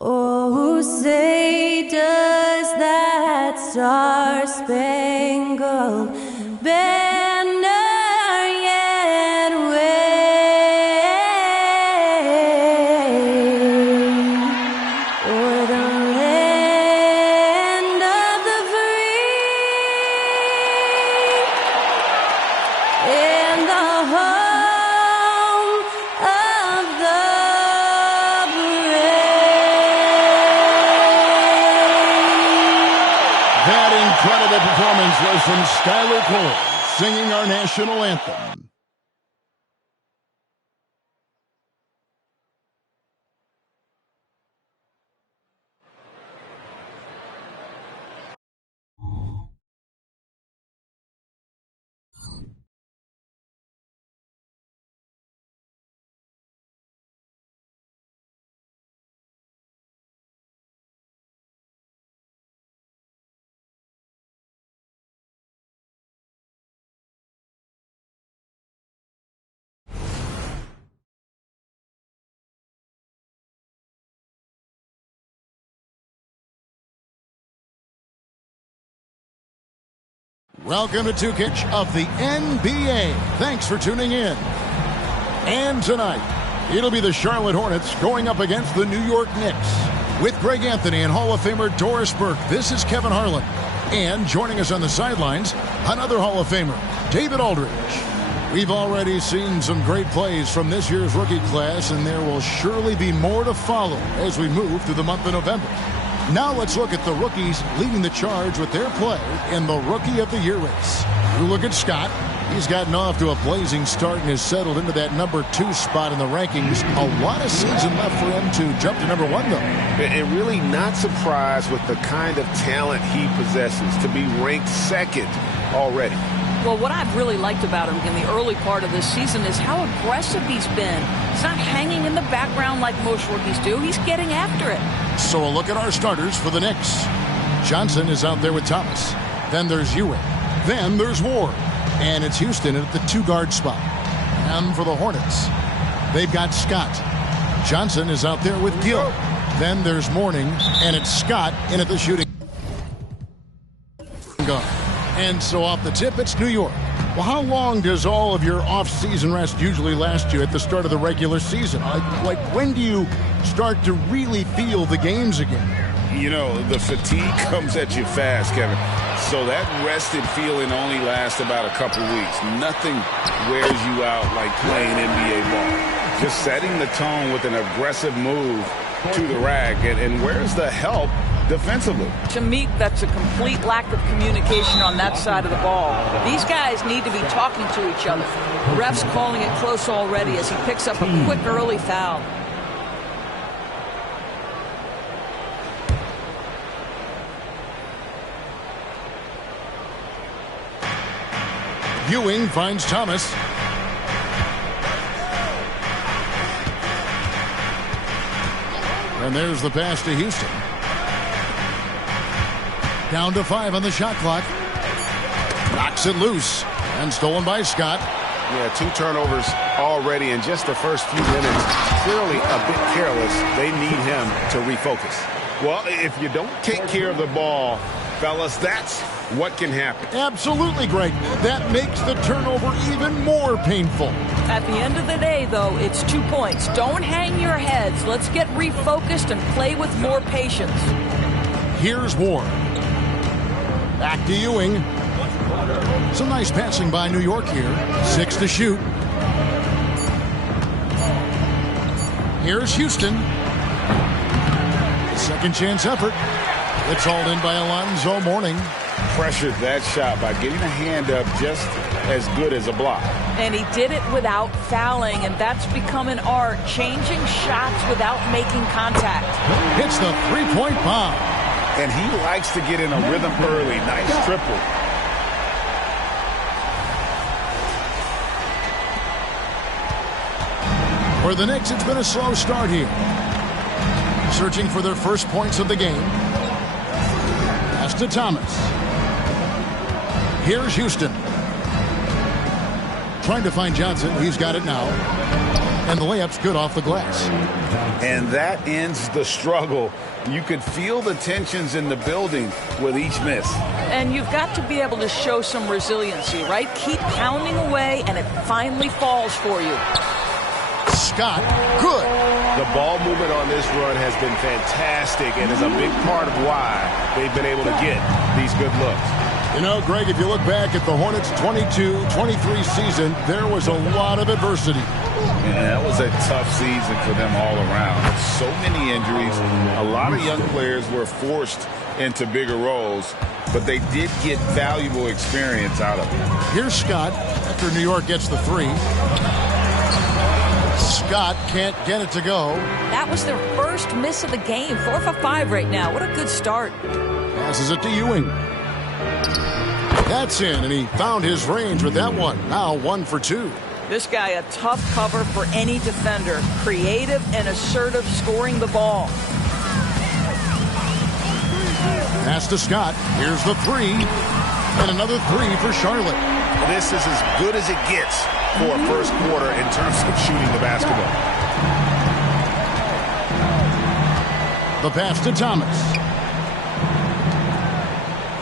Oh, say does that star-spangled banner yet wave o'er the land of the free and the home of the That incredible performance was from Skylar Cole, singing our national anthem. Welcome to Two Kitch of the NBA. Thanks for tuning in. And tonight, it'll be the Charlotte Hornets going up against the New York Knicks. With Greg Anthony and Hall of Famer Doris Burke, this is Kevin Harlan. And joining us on the sidelines, another Hall of Famer, David Aldridge. We've already seen some great plays from this year's rookie class, and there will surely be more to follow as we move through the month of November. Now let's look at the rookies leading the charge with their play in the Rookie of the Year race. You look at Scott. He's gotten off to a blazing start and has settled into that number 2 spot in the rankings. A lot of season left for him to jump to number 1, though. And really not surprised with the kind of talent he possesses to be ranked 2nd already. Well, what I've really liked about him in the early part of this season is how aggressive he's been. He's not hanging in the background like most rookies do. He's getting after it. So a look at our starters for the Knicks. Johnson is out there with Thomas. Then there's Ewing. Then there's Ward. And it's Houston at the 2-guard spot. And for the Hornets, they've got Scott. Johnson is out there with Gill. Then there's Mourning. And it's Scott in at the shooting guard. And so off the tip, it's New York. Well, how long does all of your off-season rest usually last you at the start of the regular season? Like when do you start to really feel the games again? You know, the fatigue comes at you fast, Kevin. So that rested feeling only lasts about a couple weeks. Nothing wears you out like playing NBA ball. Just setting the tone with an aggressive move to the rack. And where's the help defensively? To me, that's a complete lack of communication on that side of the ball. These guys need to be talking to each other. The ref's calling it close already as he picks up a quick early foul. Ewing finds Thomas. And there's the pass to Houston. Down to 5 on the shot clock. Knocks it loose. And stolen by Scott. Yeah, 2 turnovers already in just the first few minutes. Clearly a bit careless. They need him to refocus. Well, if you don't take care of the ball, fellas, that's what can happen. Absolutely, Greg. That makes the turnover even more painful. At the end of the day, though, it's 2 points. Don't hang your heads. Let's get refocused and play with more patience. Here's Ward. Back to Ewing. Some nice passing by New York here. 6 to shoot. Here's Houston. Second chance effort. It's hauled in by Alonzo Mourning. Pressured that shot by getting a hand up just as good as a block. And he did it without fouling, and that's become an art, changing shots without making contact. Hits the 3-point bomb. And he likes to get in a rhythm early. Nice triple. For the Knicks, it's been a slow start here. Searching for their first points of the game. Pass to Thomas. Here's Houston. Trying to find Johnson. He's got it now. And the layup's good off the glass. And that ends the struggle. You could feel the tensions in the building with each miss. And you've got to be able to show some resiliency, right? Keep pounding away, and it finally falls for you. Scott, good. The ball movement on this run has been fantastic and is a big part of why they've been able to get these good looks. You know, Greg, if you look back at the Hornets' 22-23 season, there was a lot of adversity. Yeah, that was a tough season for them all around. So many injuries. A lot of young players were forced into bigger roles, but they did get valuable experience out of it. Here's Scott after New York gets the three. Scott can't get it to go. That was their first miss of the game. 4 for 5 right now. What a good start. Passes it to Ewing. That's in, and he found his range with that one. Now 1 for 2. This guy, a tough cover for any defender. Creative and assertive scoring the ball. Pass to Scott. Here's the three. And another three for Charlotte. This is as good as it gets for a first quarter in terms of shooting the basketball. The pass to Thomas.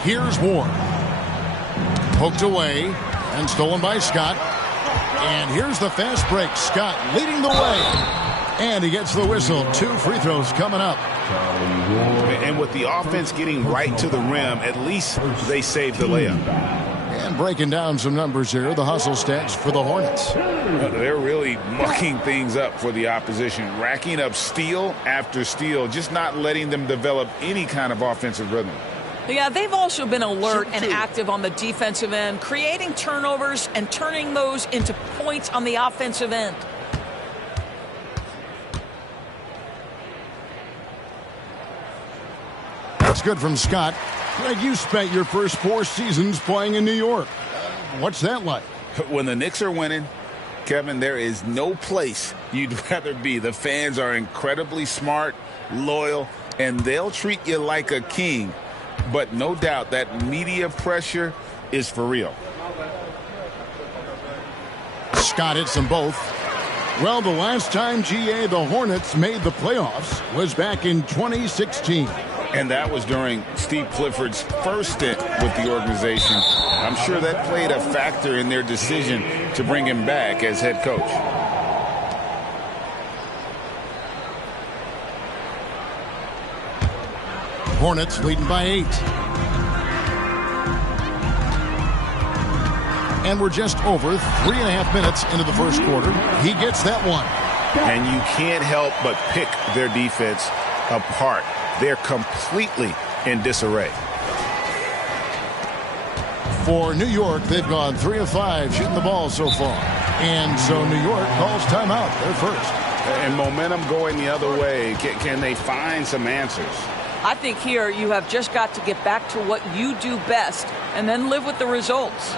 Here's Ward. Poked away and stolen by Scott. And here's the fast break. Scott leading the way. And he gets the whistle. 2 free throws coming up. And with the offense getting right to the rim, at least they saved the layup. And breaking down some numbers here, the hustle stats for the Hornets. They're really mucking things up for the opposition, racking up steal after steal, just not letting them develop any kind of offensive rhythm. Yeah, they've also been alert and active on the defensive end, creating turnovers and turning those into points on the offensive end. That's good from Scott. Greg, you spent your first 4 seasons playing in New York. What's that like? When the Knicks are winning, Kevin, there is no place you'd rather be. The fans are incredibly smart, loyal, and they'll treat you like a king. But no doubt that media pressure is for real. Scott hits them both. Well, the last time, GA, the Hornets made the playoffs was back in 2016. And that was during Steve Clifford's first stint with the organization. I'm sure that played a factor in their decision to bring him back as head coach. Hornets leading by 8. And we're just over 3.5 minutes into the first quarter. He gets that one. And you can't help but pick their defense apart. They're completely in disarray. For New York, they've gone 3 of 5 shooting the ball so far. And so New York calls timeout. They're first. And momentum going the other way. Can they find some answers? I think here you have just got to get back to what you do best and then live with the results.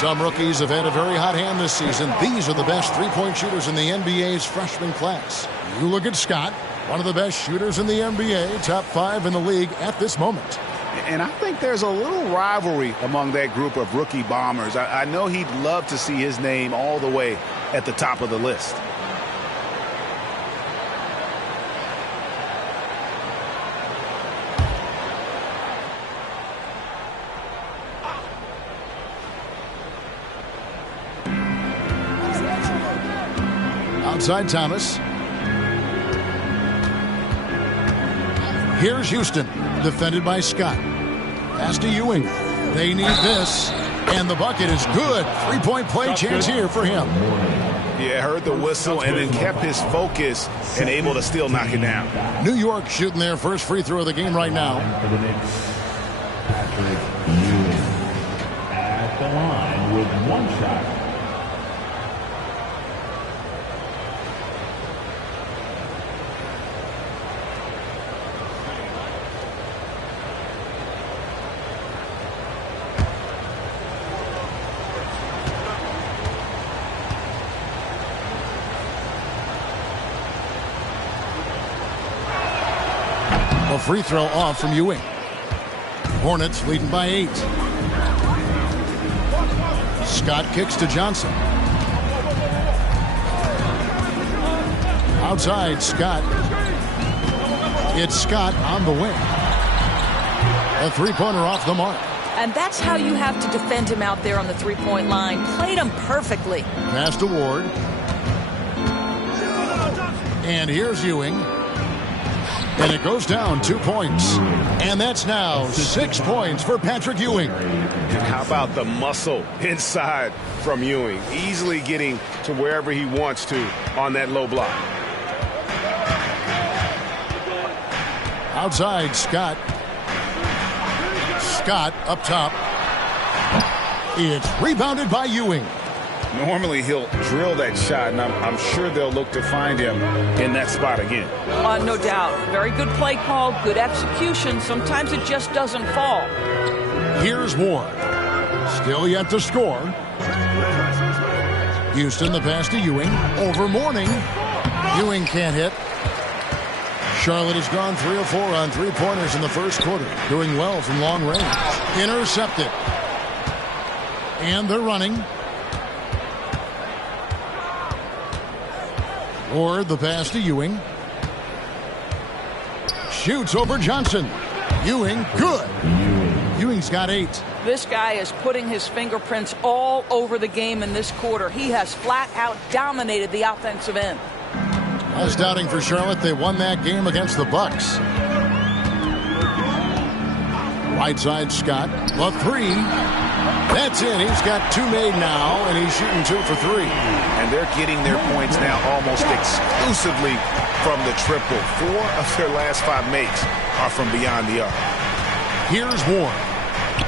Some rookies have had a very hot hand this season. These are the best three-point shooters in the NBA's freshman class. You look at Scott, one of the best shooters in the NBA, top 5 in the league at this moment. And I think there's a little rivalry among that group of rookie bombers. I know he'd love to see his name all the way at the top of the list. Outside Thomas. Here's Houston, defended by Scott. Pass to Ewing. They need this, and the bucket is good. Three-point play chance here for him. Yeah, heard the whistle and then kept his focus and able to still knock it down. New York shooting their first free throw of the game right now. For the Knicks, Patrick Ewing at the line with one shot. A free throw off from Ewing. Hornets leading by 8. Scott kicks to Johnson. Outside, Scott. It's Scott on the wing. A three-pointer off the mark. And that's how you have to defend him out there on the three-point line. Played him perfectly. Pass to Ward. And here's Ewing. And it goes down 2 points. And that's now 6 points for Patrick Ewing. How about the muscle inside from Ewing? Easily getting to wherever he wants to on that low block. Outside, Scott. Scott up top. It's rebounded by Ewing. Normally he'll drill that shot, and I'm sure they'll look to find him in that spot again. No doubt. Very good play call, good execution. Sometimes it just doesn't fall. Here's Ward. Still yet to score. Houston, the pass to Ewing. Over Mourning. Ewing can't hit. Charlotte has gone 3 of 4 on three-pointers in the first quarter. Doing well from long range. Intercepted. And they're running. Ward, the pass to Ewing. Shoots over Johnson. Ewing, good. Ewing's got 8. This guy is putting his fingerprints all over the game in this quarter. He has flat out dominated the offensive end. Last outing for Charlotte, they won that game against the Bucks. Right side, Scott. The 3. That's in. He's got 2 made now, and he's shooting 2 for 3. And they're getting their points now almost exclusively from the triple. 4 of their last 5 makes are from beyond the arc. Here's Ward.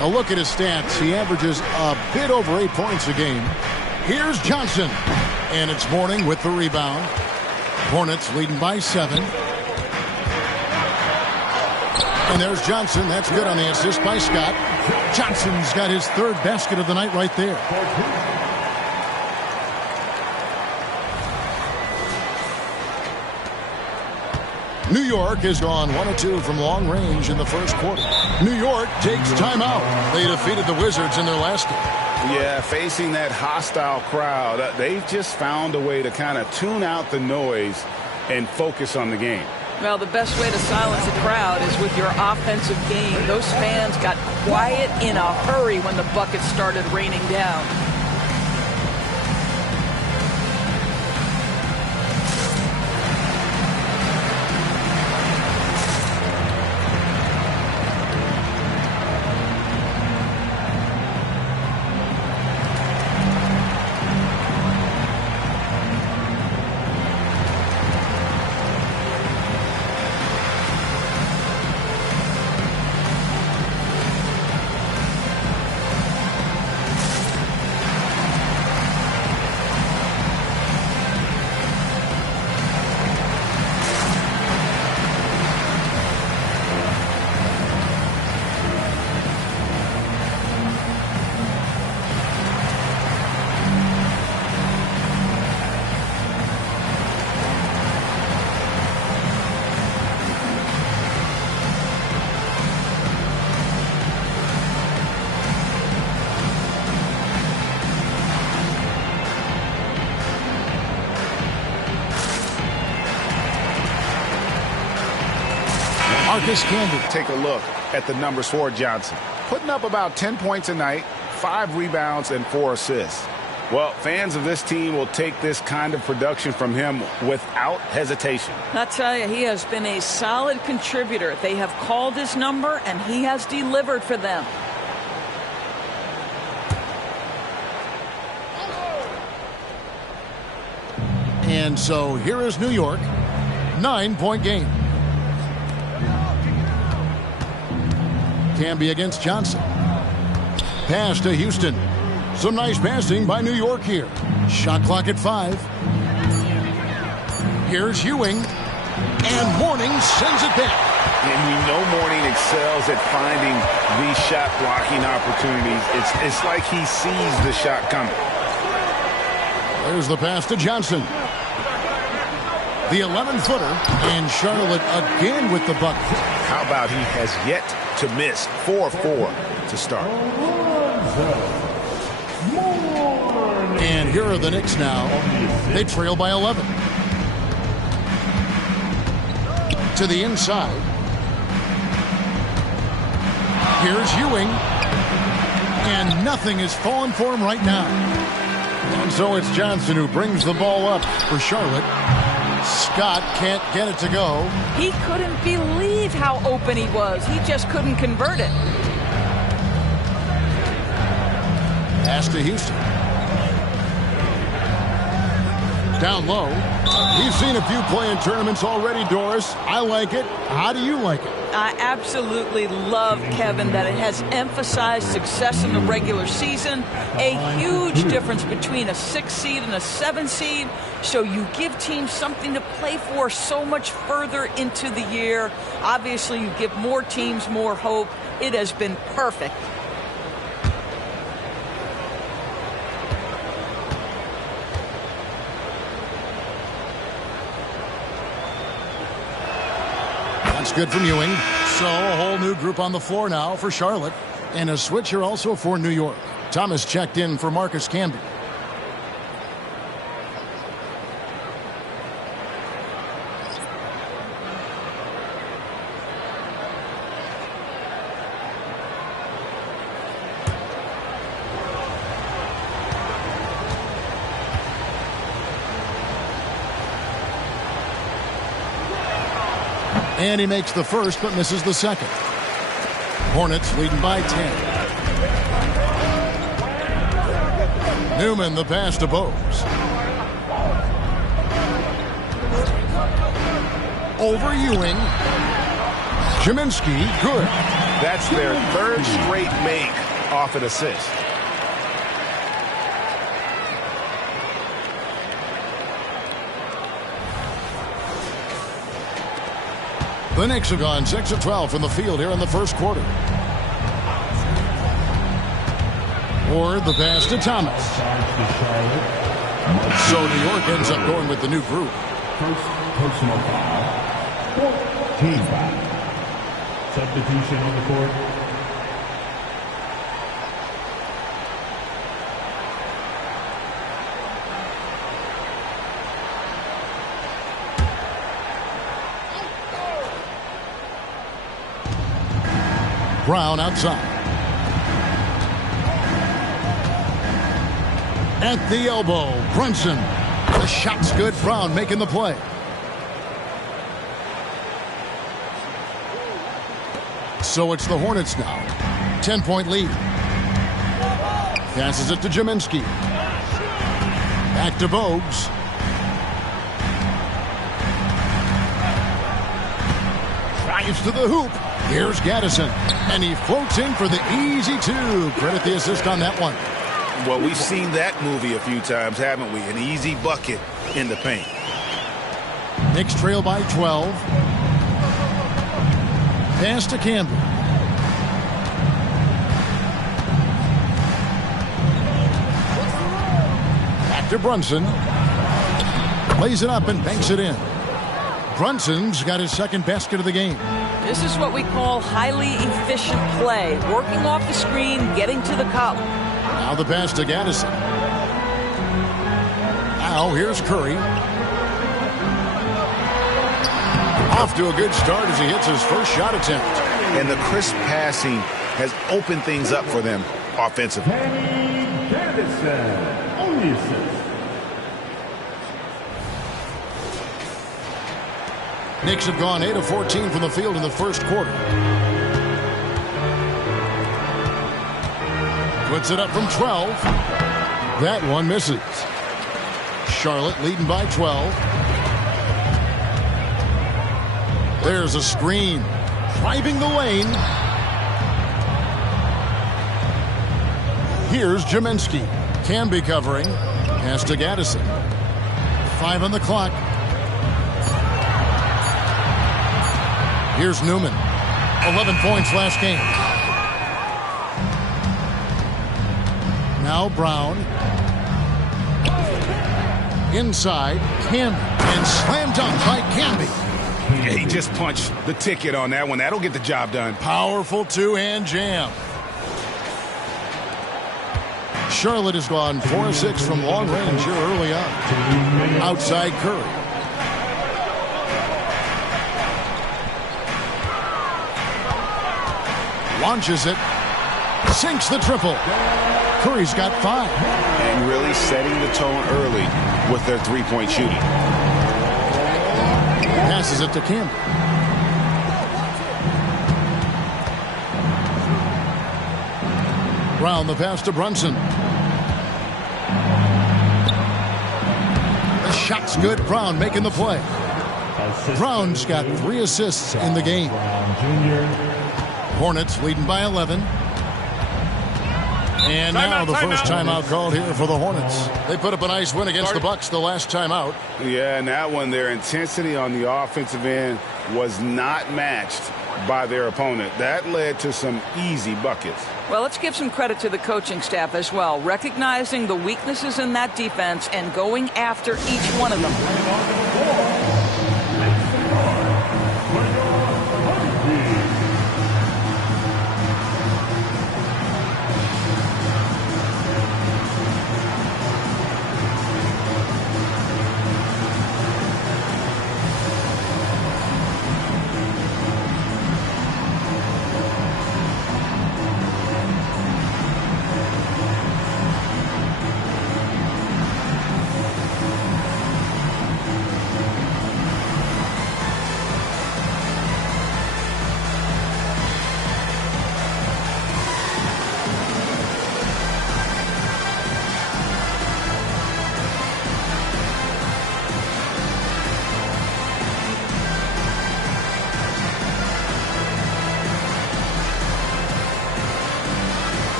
A look at his stats. He averages a bit over 8 points a game. Here's Johnson. And it's Mourning with the rebound. Hornets leading by 7. And there's Johnson. That's good on the assist by Scott. Johnson's got his 3rd basket of the night right there. New York has gone 1 of 2 from long range in the first quarter. New York takes timeout. They defeated the Wizards in their last game. Yeah, facing that hostile crowd, they've just found a way to kind of tune out the noise and focus on the game. Well, the best way to silence a crowd is with your offensive game. Those fans got quiet in a hurry when the buckets started raining down. Marcus Camby. Take a look at the numbers for Johnson. Putting up about 10 points a night, 5 rebounds, and 4 assists. Well, fans of this team will take this kind of production from him without hesitation. I tell you, he has been a solid contributor. They have called his number, and he has delivered for them. And so here is New York. 9-point game. Camby against Johnson. Pass to Houston. Some nice passing by New York here. Shot clock at 5. Here's Ewing. And Mourning sends it back. And we know Mourning excels at finding these shot blocking opportunities. It's like he sees the shot coming. There's the pass to Johnson. The 11-footer. And Charlotte again with the bucket. How about he has yet to miss? 4-4 to start. And here are the Knicks now. They trail by 11. To the inside. Here's Ewing. And nothing is falling for him right now. And so it's Johnson who brings the ball up for Charlotte. Scott can't get it to go. He couldn't believe how open he was. He just couldn't convert it. Pass to Houston. Down low. He's seen a few play-in tournaments already, Doris. I like it. How do you like it? I absolutely love, Kevin, that it has emphasized success in the regular season. A huge difference between a 6 seed and a 7 seed. So you give teams something to play for so much further into the year. Obviously, you give more teams more hope. It has been perfect. That's good from Ewing. So a whole new group on the floor now for Charlotte. And a switch here also for New York. Thomas checked in for Marcus Camby. And he makes the first, but misses the second. Hornets leading by 10. Newman, the pass to Bogues. Over Ewing. Kaminsky, good. That's their 3rd straight make off an assist. The Knicks have gone 6 of 12 from the field here in the first quarter. Ward, the pass to Thomas. So New York ends up going with the new group. First personal foul. Team foul. Substitution on the court. Brown outside. At the elbow, Brunson. The shot's good. Brown making the play. So it's the Hornets now. 10-point lead. Passes it to Kaminsky. Back to Bogues. Drives to the hoop. Here's Gaddison, and he floats in for the easy 2. Credit the assist on that one. Well, we've seen that movie a few times, haven't we? An easy bucket in the paint. Knicks trail by 12. Pass to Campbell. Back to Brunson. Lays it up and banks it in. Brunson's got his second basket of the game. This is what we call highly efficient play. Working off the screen, getting to the cup. Now the pass to Gaddison. Now here's Curry. Off to a good start as he hits his first shot attempt. And the crisp passing has opened things up for them offensively. Only assist. Knicks have gone 8 of 14 from the field in the first quarter. Puts it up from 12. That one misses. Charlotte leading by 12. There's a screen. Driving the lane. Here's Jaminski. Camby covering. Pass to Gaddison. 5 on the clock. Here's Newman. 11 points last game. Now Brown. Inside. Camby. And slam dunk by Camby. Yeah, he just punched the ticket on that one. That'll get the job done. Powerful two-hand jam. Charlotte has gone 4 of 6 from long range here early on. Outside Curry. Launches it. Sinks the triple. Curry's got 5. And really setting the tone early with their three-point shooting. Passes it to Camby. Brown the pass to Brunson. The shot's good. Brown making the play. Brown's got 3 assists in the game. Hornets leading by 11. And now the first timeout called here for the Hornets. They put up a nice win against the Bucks the last timeout. Yeah, and that one, their intensity on the offensive end was not matched by their opponent. That led to some easy buckets. Well, let's give some credit to the coaching staff as well, recognizing the weaknesses in that defense and going after each one of them.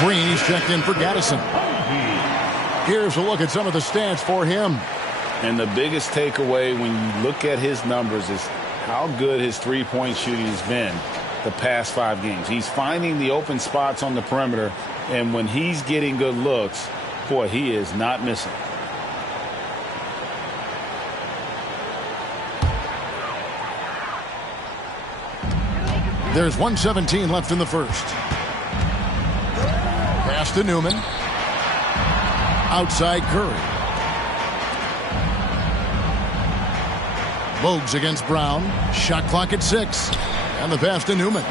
Green, he's checked in for Gaddison. Here's a look at some of the stats for him. And the biggest takeaway when you look at his numbers is how good his three-point shooting has been the past 5 games. He's finding the open spots on the perimeter, and when he's getting good looks, boy, he is not missing. There's 1:17 left in the first. Pass to Newman. Outside Curry. Bogues against Brown. Shot clock at 6. And the pass to Newman.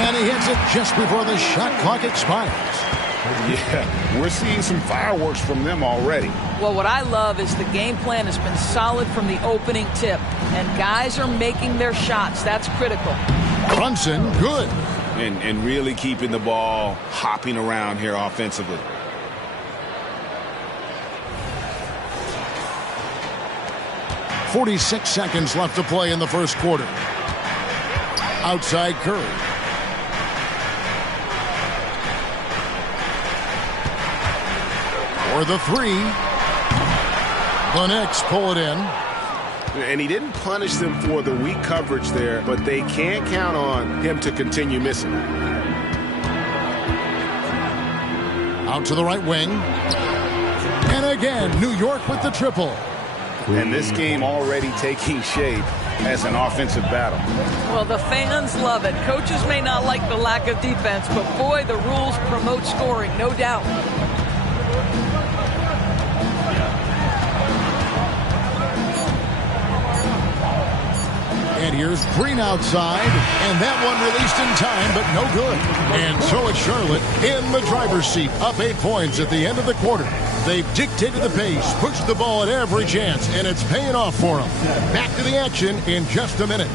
And he hits it just before the shot clock expires. Yeah, we're seeing some fireworks from them already. Well, what I love is the game plan has been solid from the opening tip, and guys are making their shots. That's critical. Brunson, good. And really keeping the ball hopping around here offensively. .46 seconds left to play in the first quarter. Outside Curry. For the 3. The Knicks pull it in. And he didn't punish them for the weak coverage there, but they can't count on him to continue missing. Out to the right wing. And again, New York with the triple. And this game already taking shape as an offensive battle. Well, the fans love it. Coaches may not like the lack of defense, but boy, the rules promote scoring, no doubt. And here's Green outside, and that one released in time, but no good. And so it's Charlotte in the driver's seat, up 8 points at the end of the quarter. They've dictated the pace, pushed the ball at every chance, and it's paying off for them. Back to the action in just a minute.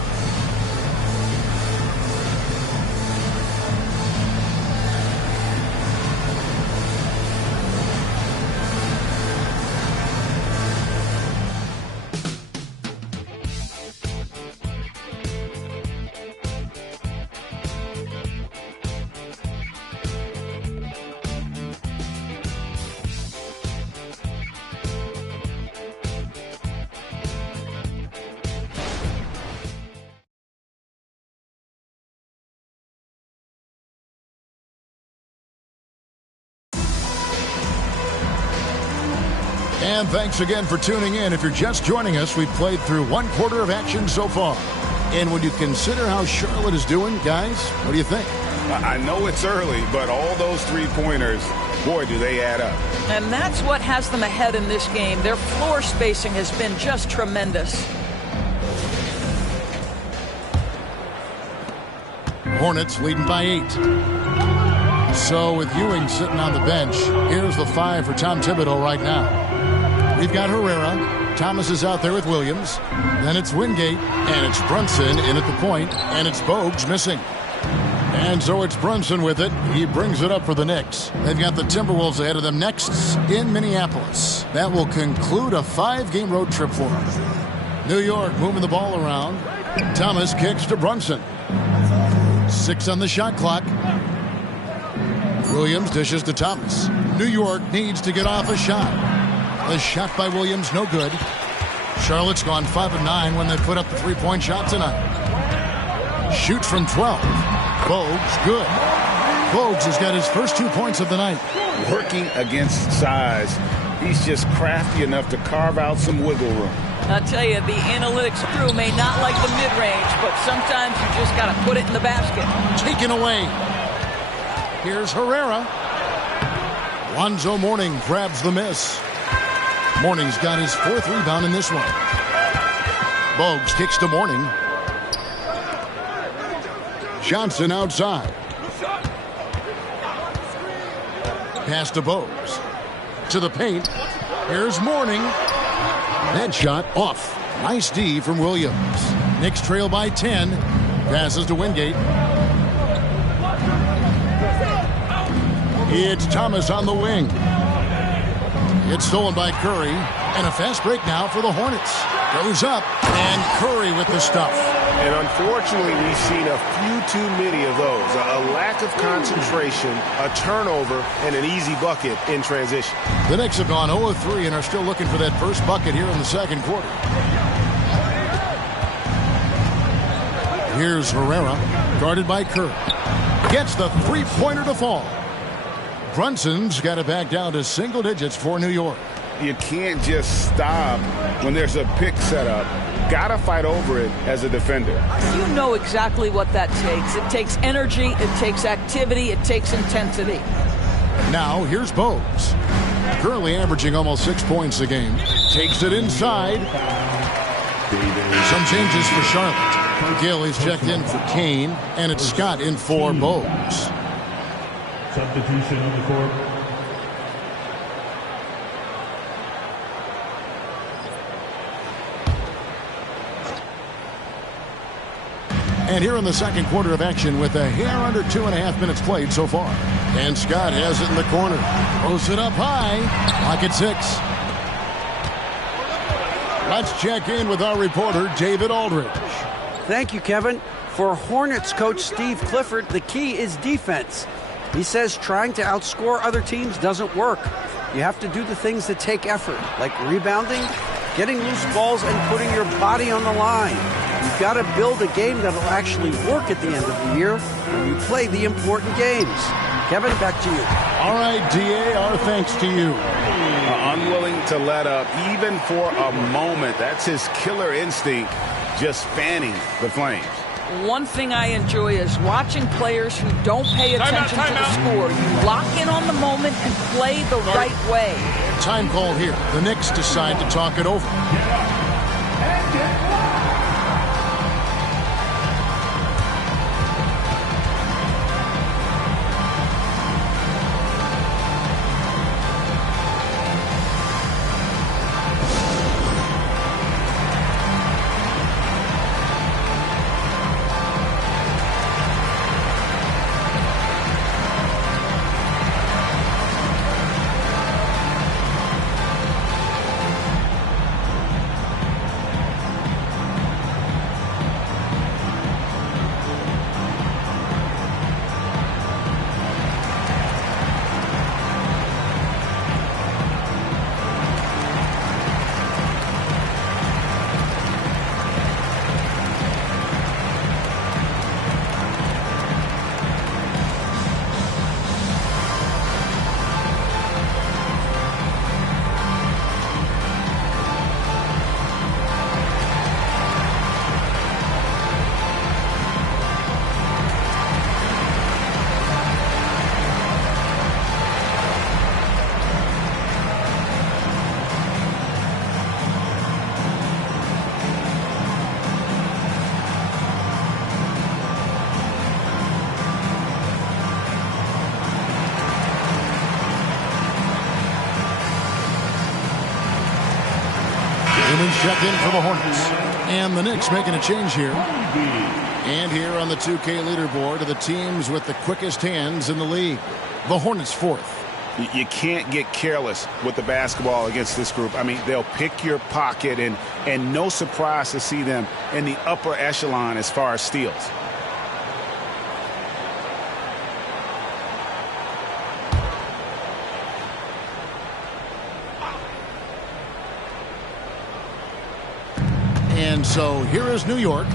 And thanks again for tuning in. If you're just joining us, we've played through 1 quarter of action so far. And when you consider how Charlotte is doing, guys, what do you think? I know it's early, but all those three-pointers, boy, do they add up. And that's what has them ahead in this game. Their floor spacing has been just tremendous. Hornets leading by 8. So with Ewing sitting on the bench, here's the 5 for Tom Thibodeau right now. We've got Herrera. Thomas is out there with Williams. Then it's Wingate, and it's Brunson in at the point, and it's Bogues missing. And so it's Brunson with it. He brings it up for the Knicks. They've got the Timberwolves ahead of them next in Minneapolis. That will conclude a 5-game road trip for them. New York moving the ball around. Thomas kicks to Brunson. 6 on the shot clock. Williams dishes to Thomas. New York needs to get off a shot. The shot by Williams, no good. Charlotte's gone 5 of 9 when they put up the 3-point shot tonight. Shoots from 12. Bogues, good. Bogues has got his first 2 points of the night. Working against size, he's just crafty enough to carve out some wiggle room. I'll tell you, the analytics crew may not like the mid-range, but sometimes you just got to put it in the basket. Taken away. Here's Herrera. Lonzo Mourning grabs the miss. Mourning's got his 4th rebound in this one. Bogues kicks to Mourning. Johnson outside. Pass to Bogues. To the paint. Here's Mourning. That shot off. Nice D from Williams. Knicks trail by 10. Passes to Wingate. It's Thomas on the wing. It's stolen by Curry. And a fast break now for the Hornets. Goes up. And Curry with the stuff. And unfortunately, we've seen a few too many of those. A lack of concentration, a turnover, and an easy bucket in transition. The Knicks have gone 0 of 3 and are still looking for that first bucket here in the second quarter. Here's Herrera, guarded by Curry. Gets the 3-pointer to fall. Brunson's got it back down to single digits for New York. You can't just stop when there's a pick set up. Gotta fight over it as a defender. You know exactly what that takes. It takes energy, it takes activity, it takes intensity. Now here's Bogues. Currently averaging almost 6 points a game. Takes it inside. Some changes for Charlotte. Gill is checked in for Kane, and it's Scott in for Bogues. Substitution on the court. And here in the second quarter of action with a hair under 2.5 minutes played so far. And Scott has it in the corner. Throws it up high. Clock at 6. Let's check in with our reporter, David Aldridge. Thank you, Kevin. For Hornets coach Steve Clifford, the key is defense. He says trying to outscore other teams doesn't work. You have to do the things that take effort, like rebounding, getting loose balls, and putting your body on the line. You've got to build a game that will actually work at the end of the year when you play the important games. Kevin, back to you. All right, DA, our thanks to you. Unwilling to let up even for a moment. That's his killer instinct, just fanning the flames. One thing I enjoy is watching players who don't pay attention to the score. You lock in on the moment and play the right way. Time call here. The Knicks decide to talk it over. Check in for the Hornets. And the Knicks making a change here. And here on the 2K leaderboard are the teams with the quickest hands in the league. The Hornets fourth. You can't get careless with the basketball against this group. I mean, they'll pick your pocket, and no surprise to see them in the upper echelon as far as steals. And so here is New York.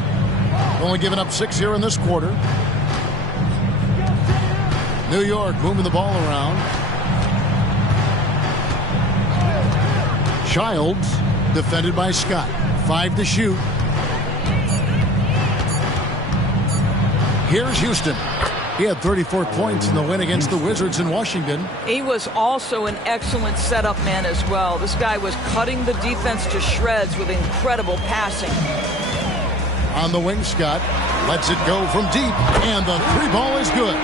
Only giving up 6 here in this quarter. New York moving the ball around. Childs defended by Scott. 5 to shoot. Here's Houston. He had 34 points in the win against the Wizards in Washington. He was also an excellent setup man as well. This guy was cutting the defense to shreds with incredible passing. On the wing, Scott lets it go from deep, and the three ball is good.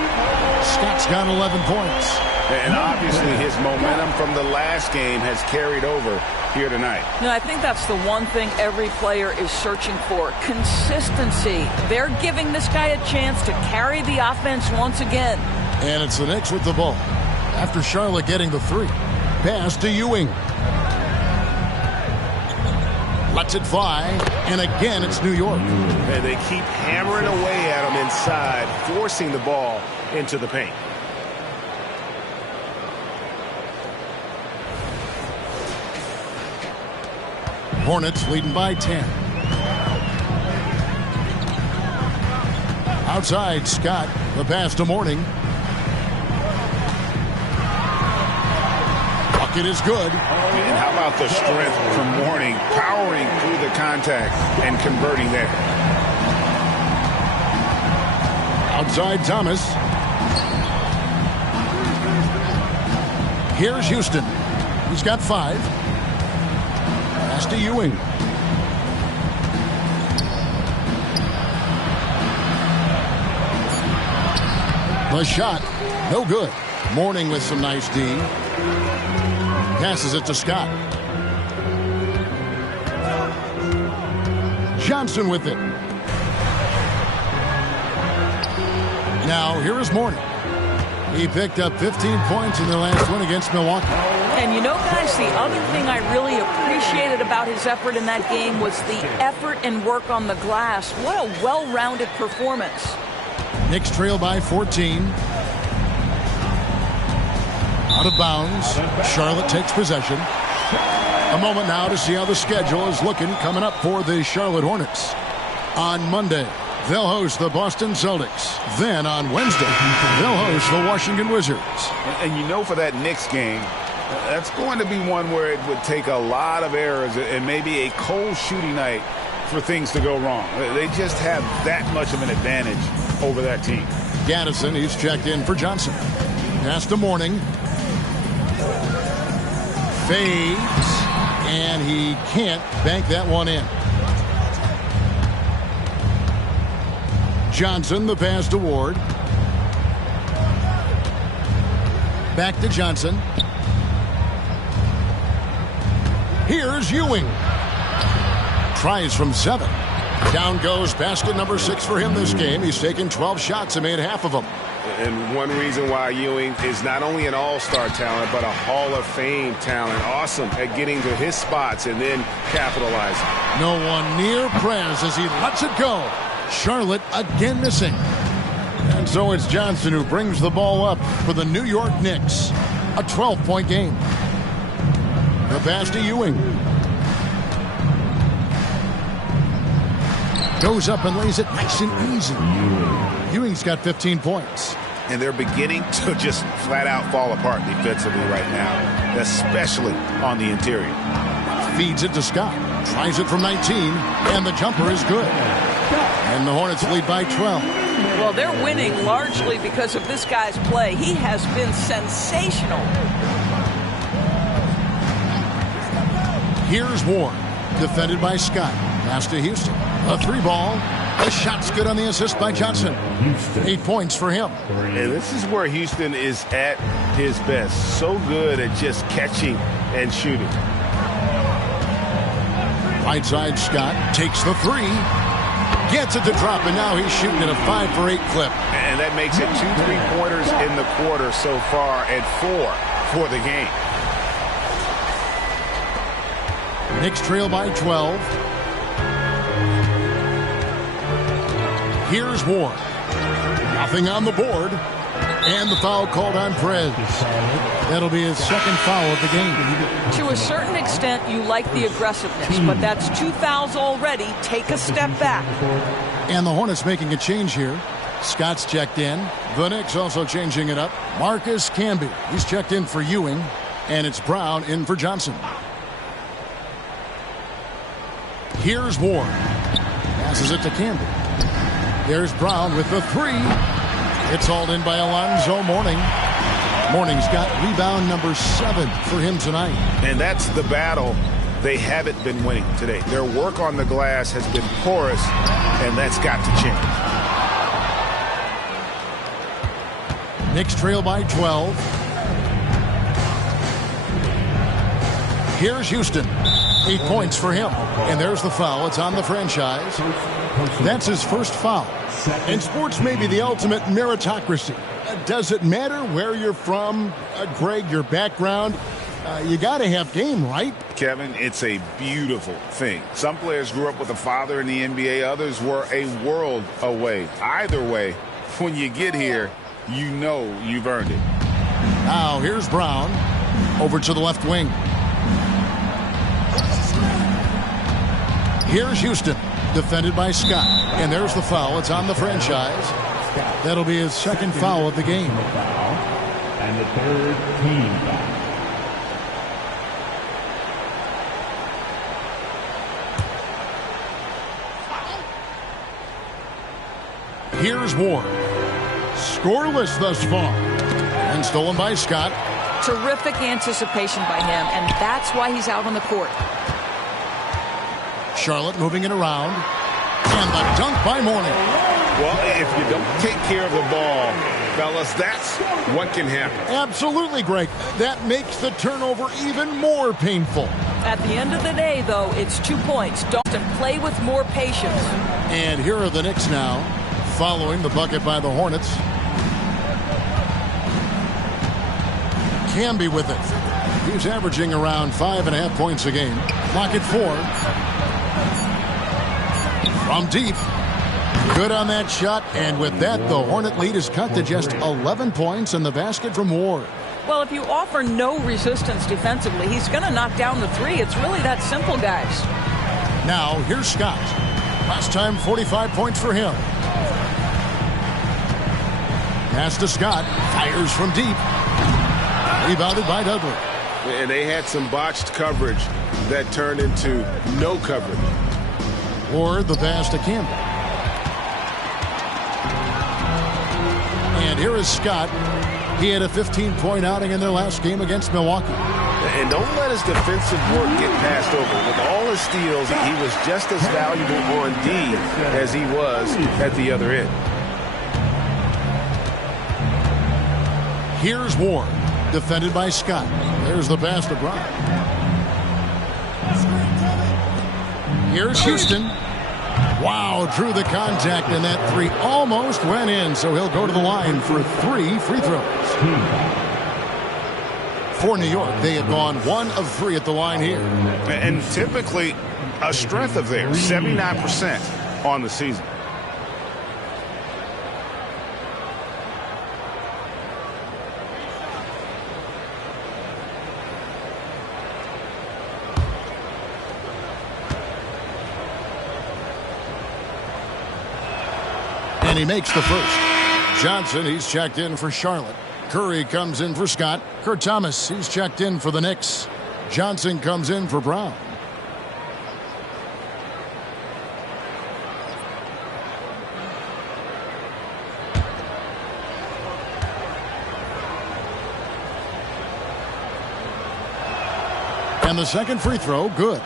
Scott's got 11 points. And obviously his momentum from the last game has carried over here tonight. No, I think that's the one thing every player is searching for. Consistency. They're giving this guy a chance to carry the offense once again. And it's the Knicks with the ball. After Charlotte getting the three. Pass to Ewing. Lets it fly. And again, it's New York. And they keep hammering away at him inside, forcing the ball into the paint. Hornets leading by 10. Outside, Scott. The pass to Mourning. Bucket is good. And how about the strength from Mourning, powering through the contact and converting there. Outside, Thomas. Here's Houston. He's got 5. Pass to Ewing. The shot, no good. Mourning with some nice D. Passes it to Scott. Johnson with it. Now, here is Mourning. He picked up 15 points in their last win against Milwaukee. And you know, guys, the other thing I really appreciated about his effort in that game was the effort and work on the glass. What a well-rounded performance. Knicks trail by 14. Out of bounds. Charlotte takes possession. A moment now to see how the schedule is looking coming up for the Charlotte Hornets. On Monday, they'll host the Boston Celtics. Then on Wednesday, they'll host the Washington Wizards. And you know, for that Knicks game, that's going to be one where it would take a lot of errors and maybe a cold shooting night for things to go wrong. They just have that much of an advantage over that team. Gaddison, he's checked in for Johnson. Pass to Morning. Fades. And he can't bank that one in. Johnson, the pass to Ward. Back to Johnson. Here's Ewing. Tries from 7. Down goes basket number 6 for him this game. He's taken 12 shots and made half of them. And one reason why Ewing is not only an all-star talent, but a Hall of Fame talent. Awesome at getting to his spots and then capitalizing. No one near Prez as he lets it go. Charlotte again missing. And so it's Johnson who brings the ball up for the New York Knicks. A 12-point game. The pass to Ewing. Goes up and lays it nice and easy. Ewing's got 15 points. And they're beginning to just flat-out fall apart defensively right now, especially on the interior. Feeds it to Scott. Tries it from 19, and the jumper is good. And the Hornets lead by 12. Well, they're winning largely because of this guy's play. He has been sensational. Here's Ward, defended by Scott. Pass to Houston. A 3-ball. The shot's good on the assist by Johnson. 8 points for him. And this is where Houston is at his best. So good at just catching and shooting. Right side, Scott takes the 3. Gets it to drop, and now he's shooting at a 5 for 8 clip. And that makes it 2 3-pointers in the quarter so far and 4 for the game. Knicks trail by 12. Here's Ward. Nothing on the board. And the foul called on Prez. That'll be his second foul of the game. To a certain extent, you like the aggressiveness, but that's 2 fouls already. Take a step back. And the Hornets making a change here. Scott's checked in. The Knicks also changing it up. Marcus Camby. He's checked in for Ewing. And it's Brown in for Johnson. Here's Ward. Passes it to Camby. There's Brown with the 3. It's hauled in by Alonzo Mourning. Mourning's got rebound number 7 for him tonight. And that's the battle they haven't been winning today. Their work on the glass has been porous, and that's got to change. Knicks trail by 12. Here's Houston. 8 points for him. And there's the foul. It's on the franchise. That's his first foul. And sports may be the ultimate meritocracy. Does it matter where you're from, Greg, your background? You got to have game, right? Kevin, it's a beautiful thing. Some players grew up with a father in the NBA. Others were a world away. Either way, when you get here, you know you've earned it. Now, here's Brown. Over to the left wing. Here's Houston. Defended by Scott. And there's the foul. It's on the franchise. That'll be his second foul of the game. And the third team foul. Here's Ward. Scoreless thus far. And stolen by Scott. Terrific anticipation by him, and that's why he's out on the court. Charlotte moving it around. And the dunk by Mourning. Well, if you don't take care of the ball, fellas, that's what can happen. Absolutely, Greg. That makes the turnover even more painful. At the end of the day, though, it's 2 points. Don't play with more patience. And here are the Knicks now, following the bucket by the Hornets. Camby with it. He's averaging around 5.5 points a game. Clock at 4. From deep. Good on that shot, and with that, the Hornet lead is cut to just 11 points in the basket from Ward. Well, if you offer no resistance defensively, he's going to knock down the 3. It's really that simple, guys. Now, here's Scott. Last time, 45 points for him. Pass to Scott. Fires from deep. Rebounded by Dudley. And they had some botched coverage that turned into no coverage. Ward the pass to Campbell. And here is Scott. He had a 15-point outing in their last game against Milwaukee. And don't let his defensive work get passed over. With all his steals, he was just as valuable on D as he was at the other end. Here's Ward, defended by Scott. There's the pass to Bryant. Here's Houston. Wow, drew the contact, and that three almost went in, so he'll go to the line for 3 free throws. For New York, they have gone 1 of 3 at the line here. And typically a strength of theirs, 79% on the season. And he makes the first. Johnson, he's checked in for Charlotte. Curry comes in for Scott. Kurt Thomas, he's checked in for the Knicks. Johnson comes in for Brown. And the second free throw, good.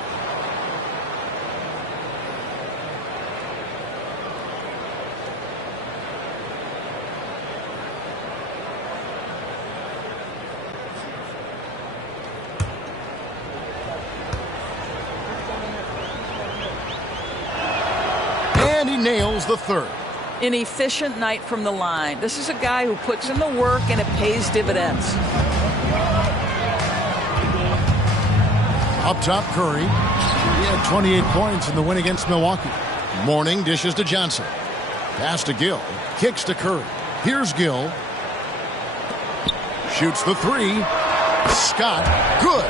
And he nails the third. An efficient night from the line. This is a guy who puts in the work and it pays dividends. Up top, Curry. He had 28 points in the win against Milwaukee. Morning dishes to Johnson. Pass to Gill. Kicks to Curry. Here's Gill. Shoots the three. Scott, good.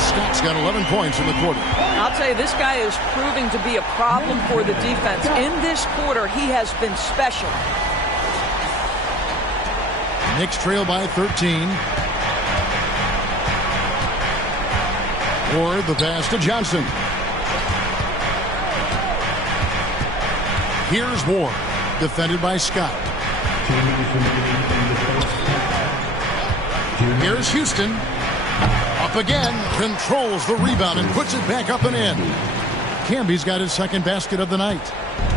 Scott's got 11 points in the quarter. I'll tell you, this guy is proving to be a problem for the defense. In this quarter, he has been special. Knicks trail by 13. Ward the pass to Johnson. Here's Ward, defended by Scott. Here's Houston. Up again, controls the rebound and puts it back up and in. Camby's got his second basket of the night.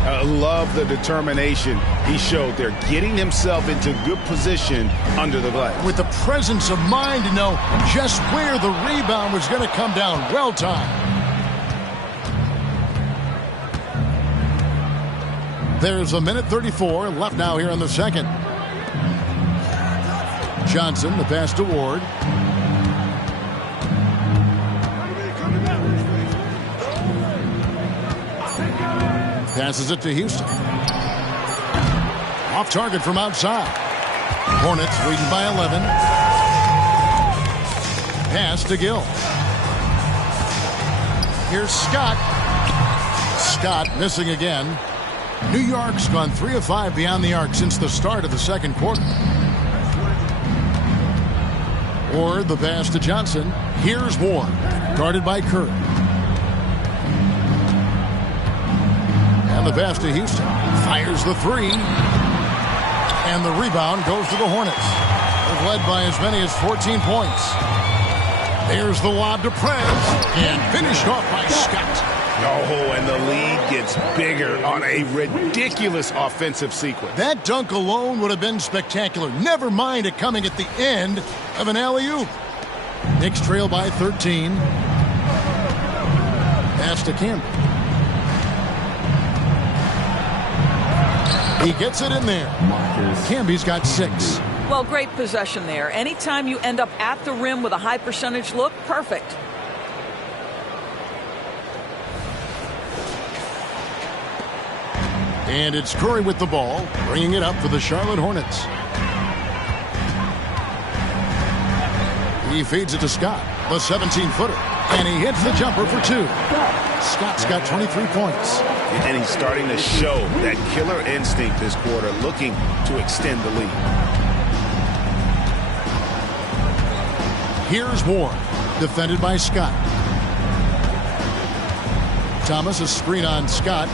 I love the determination he showed there, getting himself into good position under the glass. With the presence of mind to know just where the rebound was going to come down. Well timed. There's a minute 34 left now here in the second. Johnson, the pass to Ward. Passes it to Houston. Off target from outside. Hornets leading by 11. Pass to Gill. Here's Scott. Scott missing again. New York's gone 3 of 5 beyond the arc since the start of the second quarter. Ward the pass to Johnson. Here's Ward, guarded by Curry. And the pass to Houston. Fires the three. And the rebound goes to the Hornets. They've led by as many as 14 points. There's the lob to Prez. And finished off by Scott. Oh, and the lead gets bigger on a ridiculous offensive sequence. That dunk alone would have been spectacular. Never mind it coming at the end of an alley-oop. Knicks trail by 13. Pass to Campbell. He gets it in there. Camby's got 6. Well, great possession there. Anytime you end up at the rim with a high percentage look, perfect. And it's Curry with the ball, bringing it up for the Charlotte Hornets. He feeds it to Scott, the 17-footer, and he hits the jumper for 2. Scott's got 23 points. And he's starting to show that killer instinct this quarter, looking to extend the lead. Here's Ward, defended by Scott. Thomas, a screen on Scott.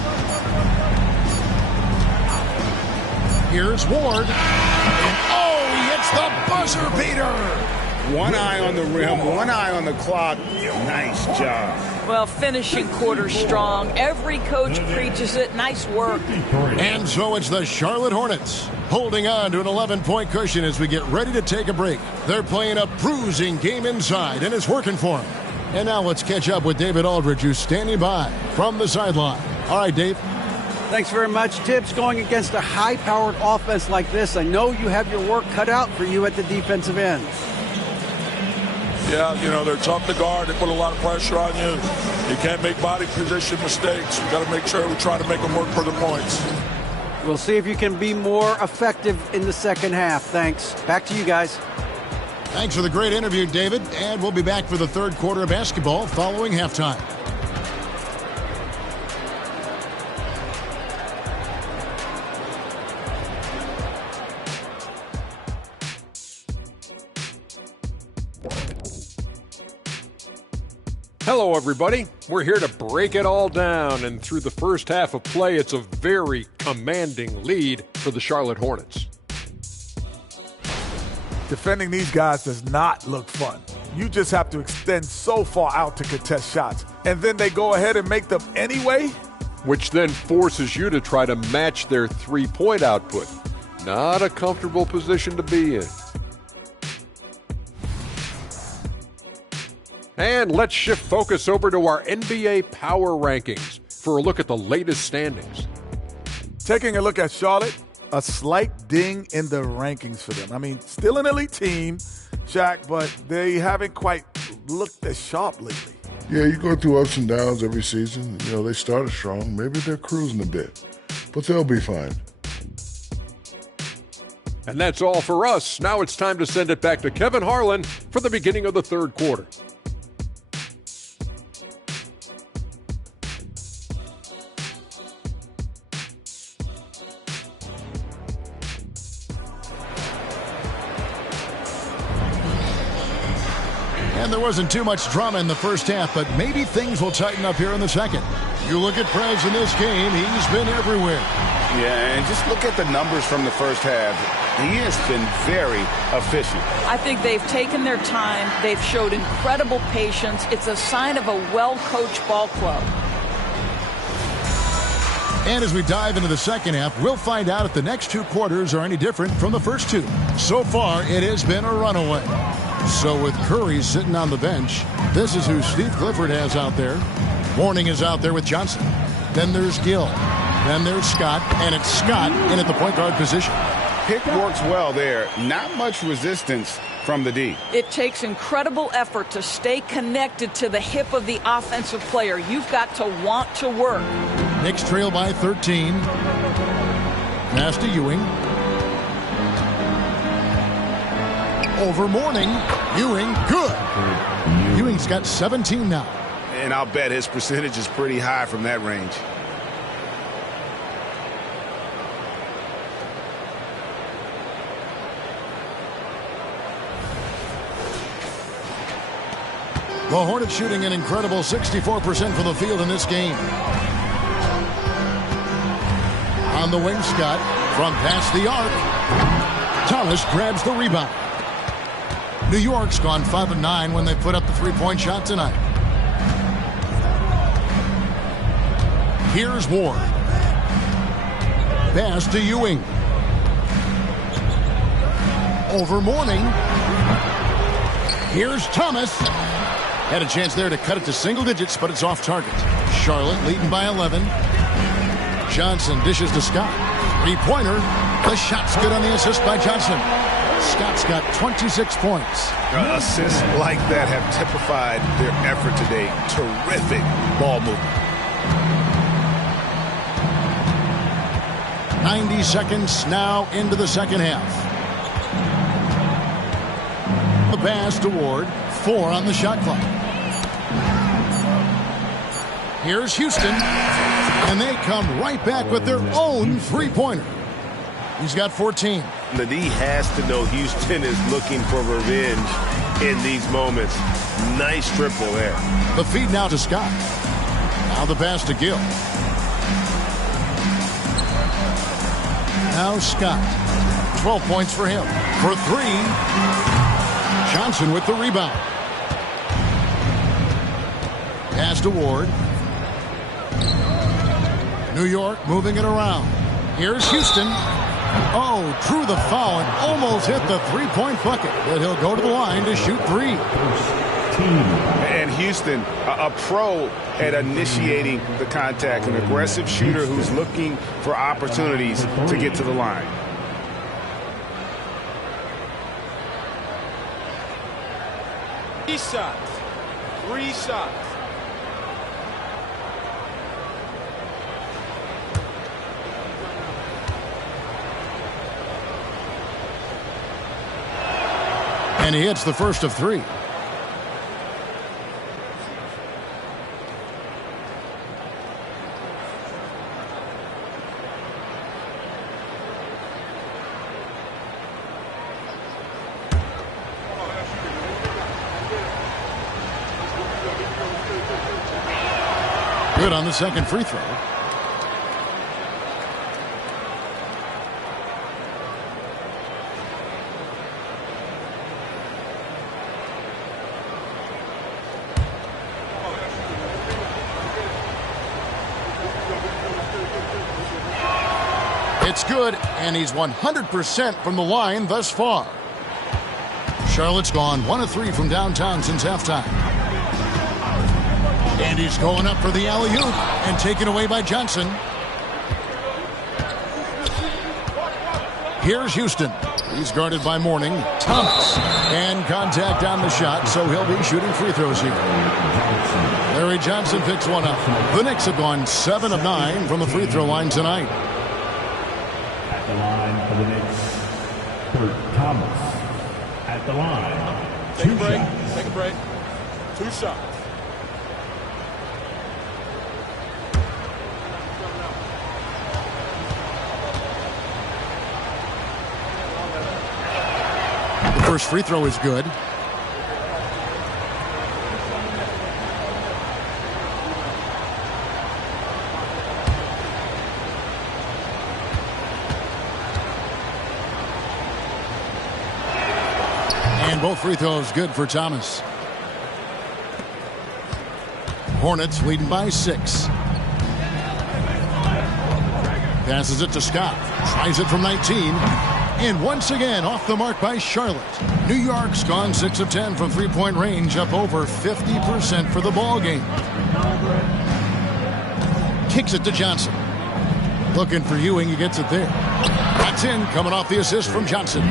Here's Ward. And oh, he hits the buzzer beater. One eye on the rim, one eye on the clock. Nice job. Well, finishing quarter strong. Every coach preaches it. Nice work. And so it's the Charlotte Hornets holding on to an 11-point cushion as we get ready to take a break. They're playing a bruising game inside, and it's working for them. And now let's catch up with David Aldridge, who's standing by from the sideline. All right, Dave. Thanks very much, Tibbs. Going against a high-powered offense like this, I know you have your work cut out for you at the defensive end. Yeah, they're tough to guard. They put a lot of pressure on you. You can't make body position mistakes. You got to make sure we try to make them work for the points. We'll see if you can be more effective in the second half. Thanks. Back to you guys. Thanks for the great interview, David. And we'll be back for the third quarter of basketball following halftime. Hello, everybody. We're here to break it all down, and through the first half of play, it's a very commanding lead for the Charlotte Hornets. Defending these guys does not look fun. You just have to extend so far out to contest shots, and then they go ahead and make them anyway? Which then forces you to try to match their three-point output. Not a comfortable position to be in. And let's shift focus over to our NBA Power Rankings for a look at the latest standings. Taking a look at Charlotte, a slight ding in the rankings for them. I mean, still an elite team, Shaq, but they haven't quite looked as sharp lately. Yeah, you go through ups and downs every season. They started strong. Maybe they're cruising a bit, but they'll be fine. And that's all for us. Now it's time to send it back to Kevin Harlan for the beginning of the third quarter. And there wasn't too much drama in the first half, but maybe things will tighten up here in the second. You look at Prez in this game, he's been everywhere. Yeah, and just look at the numbers from the first half. He has been very efficient. I think they've taken their time. They've showed incredible patience. It's a sign of a well-coached ball club. And as we dive into the second half, we'll find out if the next two quarters are any different from the first two. So far, it has been a runaway. So with Curry sitting on the bench, this is who Steve Clifford has out there. Mourning is out there with Johnson. Then there's Gill. Then there's Scott. And it's Scott in at the point guard position. Pick works well there. Not much resistance from the D. It takes incredible effort to stay connected to the hip of the offensive player. You've got to want to work. Knicks trail by 13. Pass to Ewing. Over Mourning. Ewing, good. Ewing's got 17 now. And I'll bet his percentage is pretty high from that range. The Hornets shooting an incredible 64% from the field in this game. On the wing, Scott, from past the arc. Thomas grabs the rebound. New York's gone 5 of 9 when they put up the three-point shot tonight. Here's Ward. Pass to Ewing. Over Mourning. Here's Thomas. Had a chance there to cut it to single digits, but it's off target. Charlotte leading by 11. Johnson dishes to Scott. Three-pointer. The shot's good on the assist by Johnson. Scott's got 26 points. Assists like that have typified their effort today. Terrific ball movement. 90 seconds now into the second half. The pass to Ward. 4 on the shot clock. Here's Houston. And they come right back with their own three-pointer. He's got 14. The D has to know Houston is looking for revenge. in these moments. Nice triple there. The feed now to Scott. Now the pass to Gill. Now Scott. 12 points for him. For three. Johnson with the rebound. Pass to Ward. New York moving it around. Here's Houston. Oh, drew the foul and almost hit the three-point bucket. But he'll go to the line to shoot three. And Houston, a pro at initiating the contact, an aggressive shooter who's looking for opportunities to get to the line. Three shots. 3 shots. And he hits the first of 3. Good on the second free throw. It's good, and he's 100% from the line thus far. Charlotte's gone 1 of 3 from downtown since halftime. And he's going up for the alley-oop and taken away by Johnson. Here's Houston. He's guarded by Mourning. Thomas. And contact on the shot, so he'll be shooting free throws here. Larry Johnson picks one up. The Knicks have gone 7 of 9 from the free throw line tonight. At the line for the Knicks, Kurt Thomas. At the line. Take a break. Take a break. 2 shots. The first free throw is good. And both free throws good for Thomas. Hornets leading by 6. Passes it to Scott. Tries it from 19. And once again, off the mark by Charlotte. New York's gone 6 of 10 from three-point range, up over 50% for the ball game. Kicks it to Johnson. Looking for Ewing, he gets it there. That's in, coming off the assist from Johnson.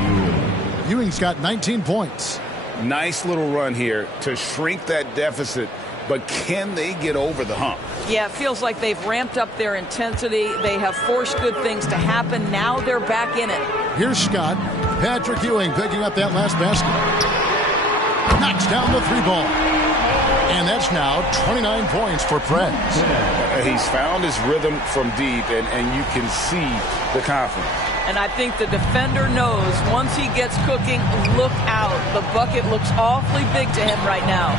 Ewing's got 19 points. Nice little run here to shrink that deficit, but can they get over the hump? Yeah, it feels like they've ramped up their intensity. They have forced good things to happen. Now they're back in it. Here's Scott. Patrick Ewing picking up that last basket. Knocks down the 3-ball. And that's now 29 points for Preds. He's found his rhythm from deep, and you can see the confidence. And I think the defender knows once he gets cooking, look out. The bucket looks awfully big to him right now.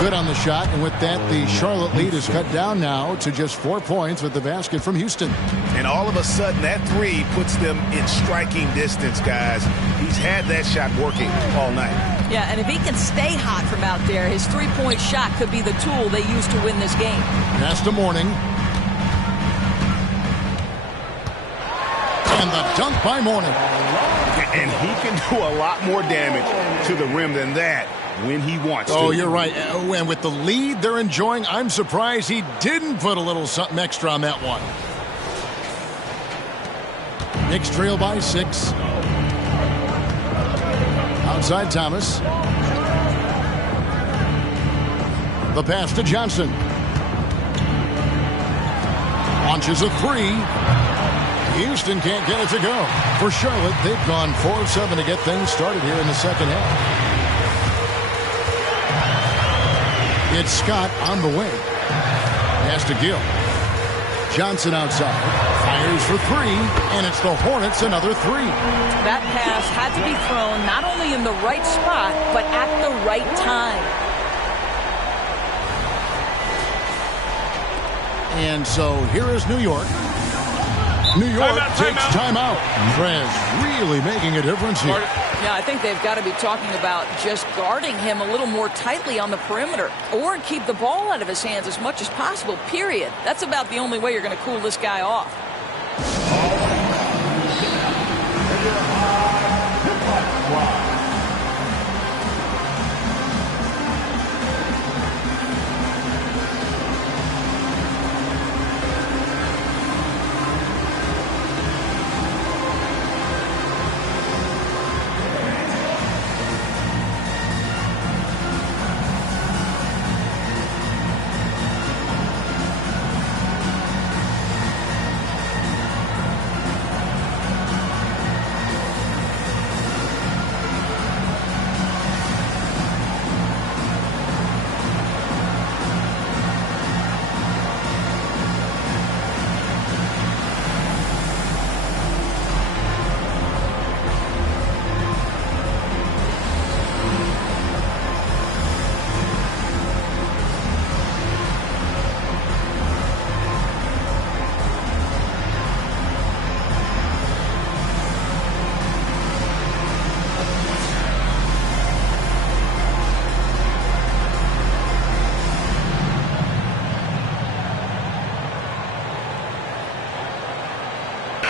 Good on the shot, and with that, the Charlotte lead is cut down now to just 4 points with the basket from Houston. And all of a sudden, that 3 puts them in striking distance, guys. He's had that shot working all night. Yeah, and if he can stay hot from out there, his three-point shot could be the tool they use to win this game. Pass to Mourning. And the dunk by Mourning. And he can do a lot more damage to the rim than that when he wants to. Oh, you're right. And with the lead they're enjoying, I'm surprised he didn't put a little something extra on that one. Knicks trail by 6. Outside Thomas. The pass to Johnson. Launches a 3. Houston can't get it to go. For Charlotte, they've gone 4 of 7 to get things started here in the second half. It's Scott on the way. Pass to Gill. Johnson outside. Fires for three, and it's the Hornets another three. That pass had to be thrown not only in the right spot, but at the right time. And so here is New York. New York takes timeout. Trez really making a difference here. Yeah, I think they've got to be talking about just guarding him a little more tightly on the perimeter or keep the ball out of his hands as much as possible, period. That's about the only way you're going to cool this guy off.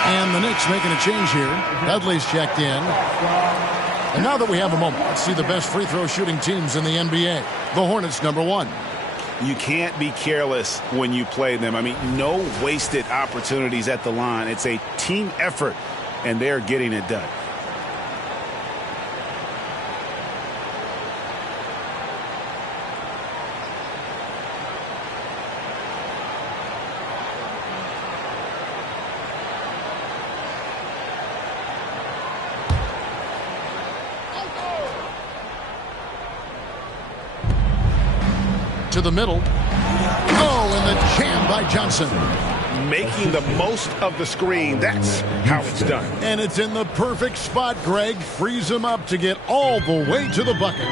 And the Knicks making a change here. Dudley's checked in. And now that we have a moment, let's see the best free throw shooting teams in the NBA. The Hornets, number one. You can't be careless when you play them. I mean, no wasted opportunities at the line. It's a team effort, and they're getting it done. To the middle. Oh, and the jam by Johnson. Making the most of the screen. That's how it's done. And it's in the perfect spot, Greg. Frees him up to get all the way to the bucket.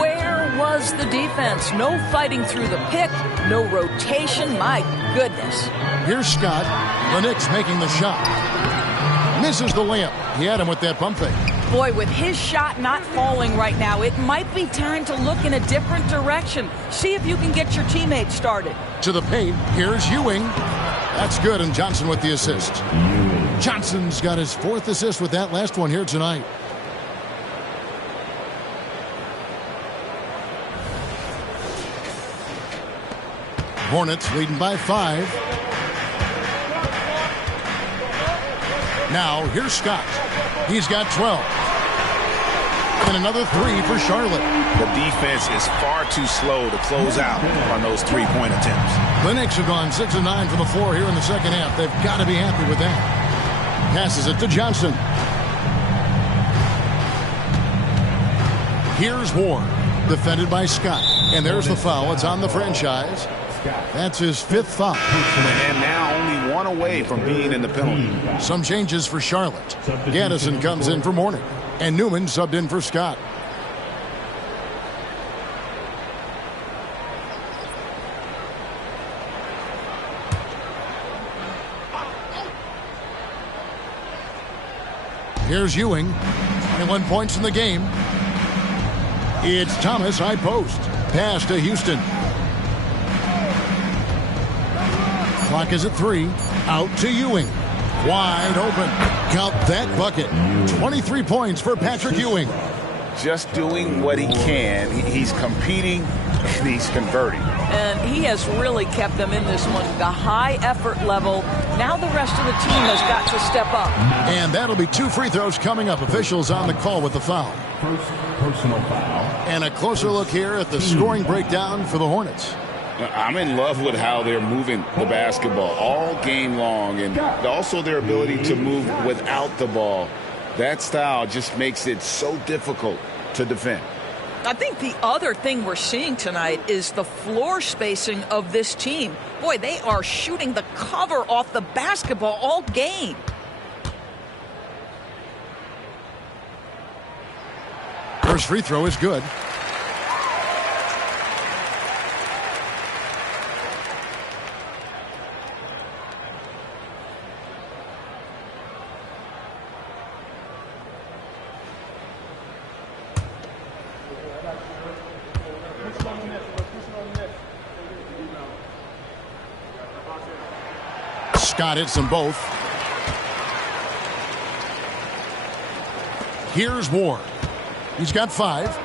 Where was the defense? No fighting through the pick, no rotation. My goodness. Here's Scott. The Knicks making the shot. Misses the layup. He had him with that pump fake. Boy, with his shot not falling right now, it might be time to look in a different direction. See if you can get your teammates started. To the paint, here's Ewing. That's good, and Johnson with the assist. Johnson's got his fourth assist with that last one here tonight. Hornets leading by 5. Now, here's Scott. He's got 12. And another 3 for Charlotte. The defense is far too slow to close out on those three-point attempts. The Knicks have gone 6 of 9 from the floor here in the second half. They've got to be happy with that. Passes it to Johnson. Here's Ward. Defended by Scott. And there's the foul. It's on the franchise. That's his 5th foul. And now only one away from being in the penalty. Some changes for Charlotte. Gaddison comes in for Mourning. And Newman subbed in for Scott. Here's Ewing. 21 points in the game. It's Thomas, high post. Pass to Houston. Clock is at 3. Out to Ewing. Wide open. Count that bucket. 23 points for Patrick Ewing. Just doing what he can. He's competing and he's converting. And he has really kept them in this one. The high effort level. Now the rest of the team has got to step up. And that'll be 2 free throws coming up. Officials on the call with the foul. First personal foul. And a closer look here at the scoring breakdown for the Hornets. I'm in love with how they're moving the basketball all game long, and also their ability to move without the ball. That style just makes it so difficult to defend. I think the other thing we're seeing tonight is the floor spacing of this team. Boy, they are shooting the cover off the basketball all game. First free throw is good. Scott hits them both. Here's Ward. He's got 5.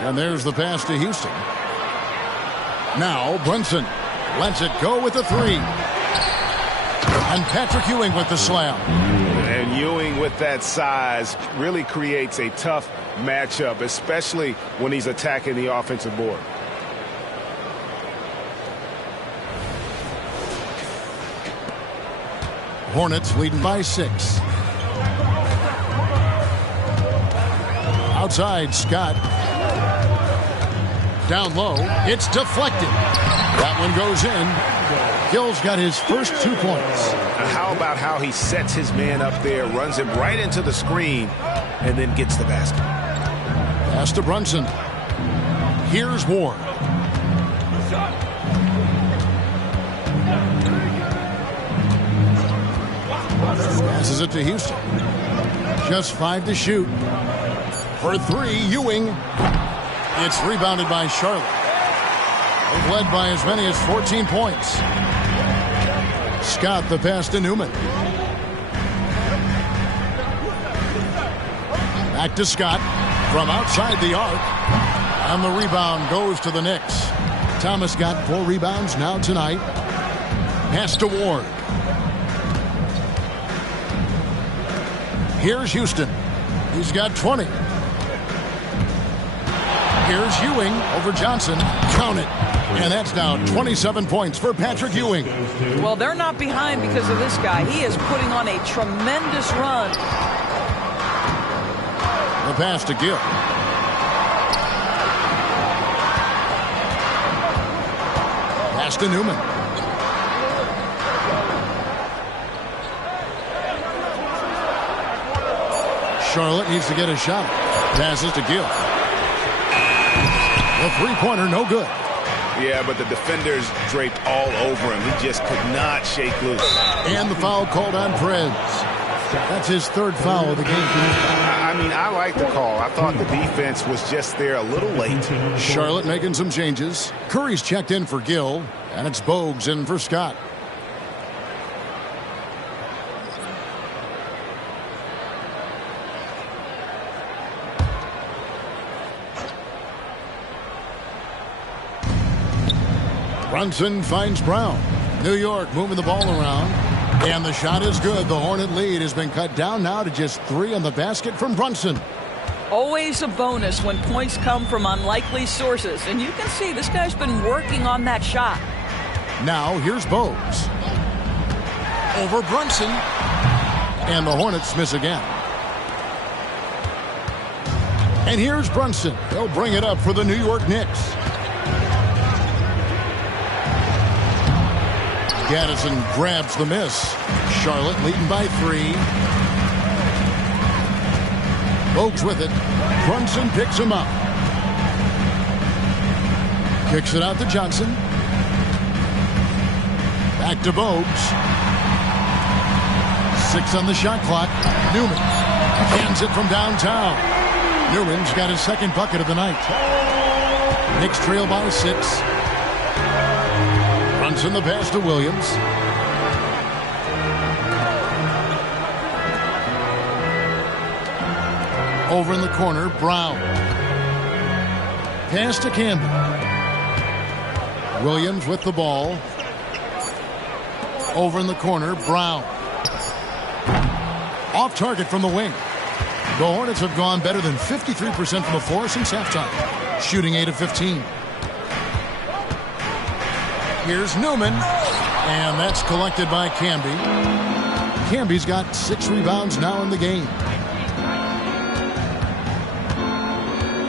And there's the pass to Houston. Now Brunson lets it go with the 3. And Patrick Ewing with the slam. And Ewing with that size really creates a tough matchup, especially when he's attacking the offensive board. Hornets leading by 6. Outside, Scott. Down low. It's deflected. That one goes in. Gill's got his first 2 points. How about how he sets his man up there, runs him right into the screen, and then gets the basket. Pass to Brunson. Here's Ward. Passes it to Houston. Just 5 to shoot. For 3, Ewing. It's rebounded by Charlotte. They've led by as many as 14 points. Scott the pass to Newman. Back to Scott from outside the arc. And the rebound goes to the Knicks. Thomas got 4 rebounds now tonight. Pass to Ward. Here's Houston. He's got 20. Here's Ewing over Johnson. Count it. And that's now 27 points for Patrick Ewing. Well, they're not behind because of this guy. He is putting on a tremendous run. The pass to Gill. Pass to Newman. Charlotte needs to get a shot. Passes to Gill. The three-pointer, no good. Yeah, but the defenders draped all over him. He just could not shake loose. And the foul called on Preds. That's his 3rd foul of the game. I mean, I like the call. I thought the defense was just there a little late. Charlotte making some changes. Curry's checked in for Gill, and it's Bogues in for Scott. Brunson finds Brown. New York moving the ball around. And the shot is good. The Hornet lead has been cut down now to just 3 on the basket from Brunson. Always a bonus when points come from unlikely sources. And you can see this guy's been working on that shot. Now here's Bogues. Over Brunson. And the Hornets miss again. And here's Brunson. They'll bring it up for the New York Knicks. Gaddison grabs the miss. Charlotte leading by 3. Bogues with it. Brunson picks him up. Kicks it out to Johnson. Back to Bogues. 6 on the shot clock. Newman cans it from downtown. Newman's got his 2nd bucket of the night. Knicks trail by 6. Brunson the pass to Williams. Over in the corner, Brown. Pass to Campbell. Williams with the ball. Over in the corner, Brown. Off target from the wing. The Hornets have gone better than 53% from the floor since halftime. Shooting 8 of 15. Here's Newman, and that's collected by Camby. Camby's got 6 rebounds now in the game.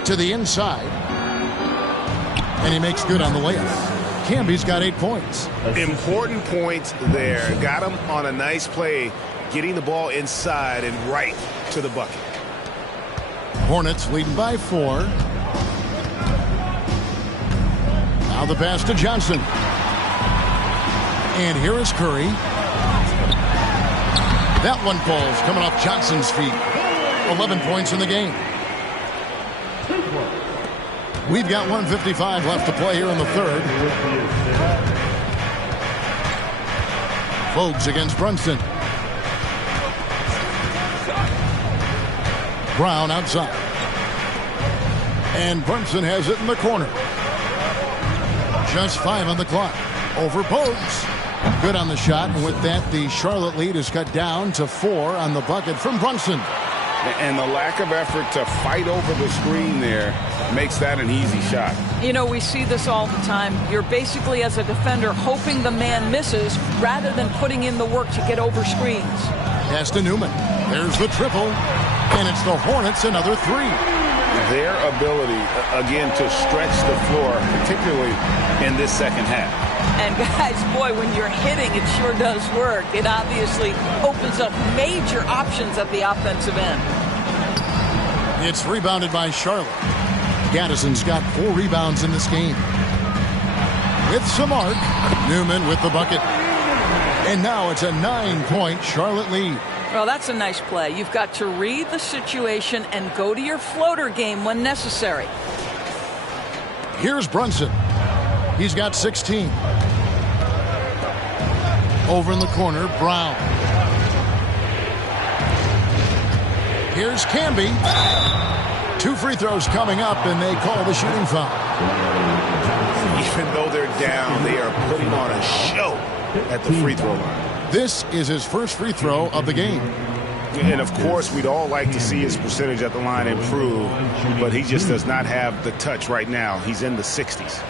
To the inside. And he makes good on the layup. Camby's got 8 points. Important points there. Got him on a nice play, getting the ball inside and right to the bucket. Hornets leading by 4. Now the pass to Johnson. And here is Curry. That one falls, coming off Johnson's feet. 11 points in the game. We've got 1:55 left to play here in the third. Bogues against Brunson. Brown outside. And Brunson has it in the corner. Just 5 on the clock. Over Bogues. Good on the shot, and with that, the Charlotte lead is cut down to 4 on the bucket from Brunson. And the lack of effort to fight over the screen there makes that an easy shot. You know, we see this all the time. You're basically, as a defender, hoping the man misses rather than putting in the work to get over screens. Pass to Newman. There's the triple, and it's the Hornets another 3. Their ability, again, to stretch the floor, particularly in this second half. And guys, boy, when you're hitting, it sure does work. It obviously opens up major options at the offensive end. It's rebounded by Charlotte. Gaddison's got 4 rebounds in this game. With some arc, Newman with the bucket. And now it's a 9-point Charlotte lead. Well, that's a nice play. You've got to read the situation and go to your floater game when necessary. Here's Brunson. He's got 16. Over in the corner, Brown. Here's Camby. 2 free throws coming up, and they call the shooting foul. Even though they're down, they are putting on a show at the free throw line. This is his first free throw of the game. And, of course, we'd all like to see his percentage at the line improve, but he just does not have the touch right now. He's in the 60s.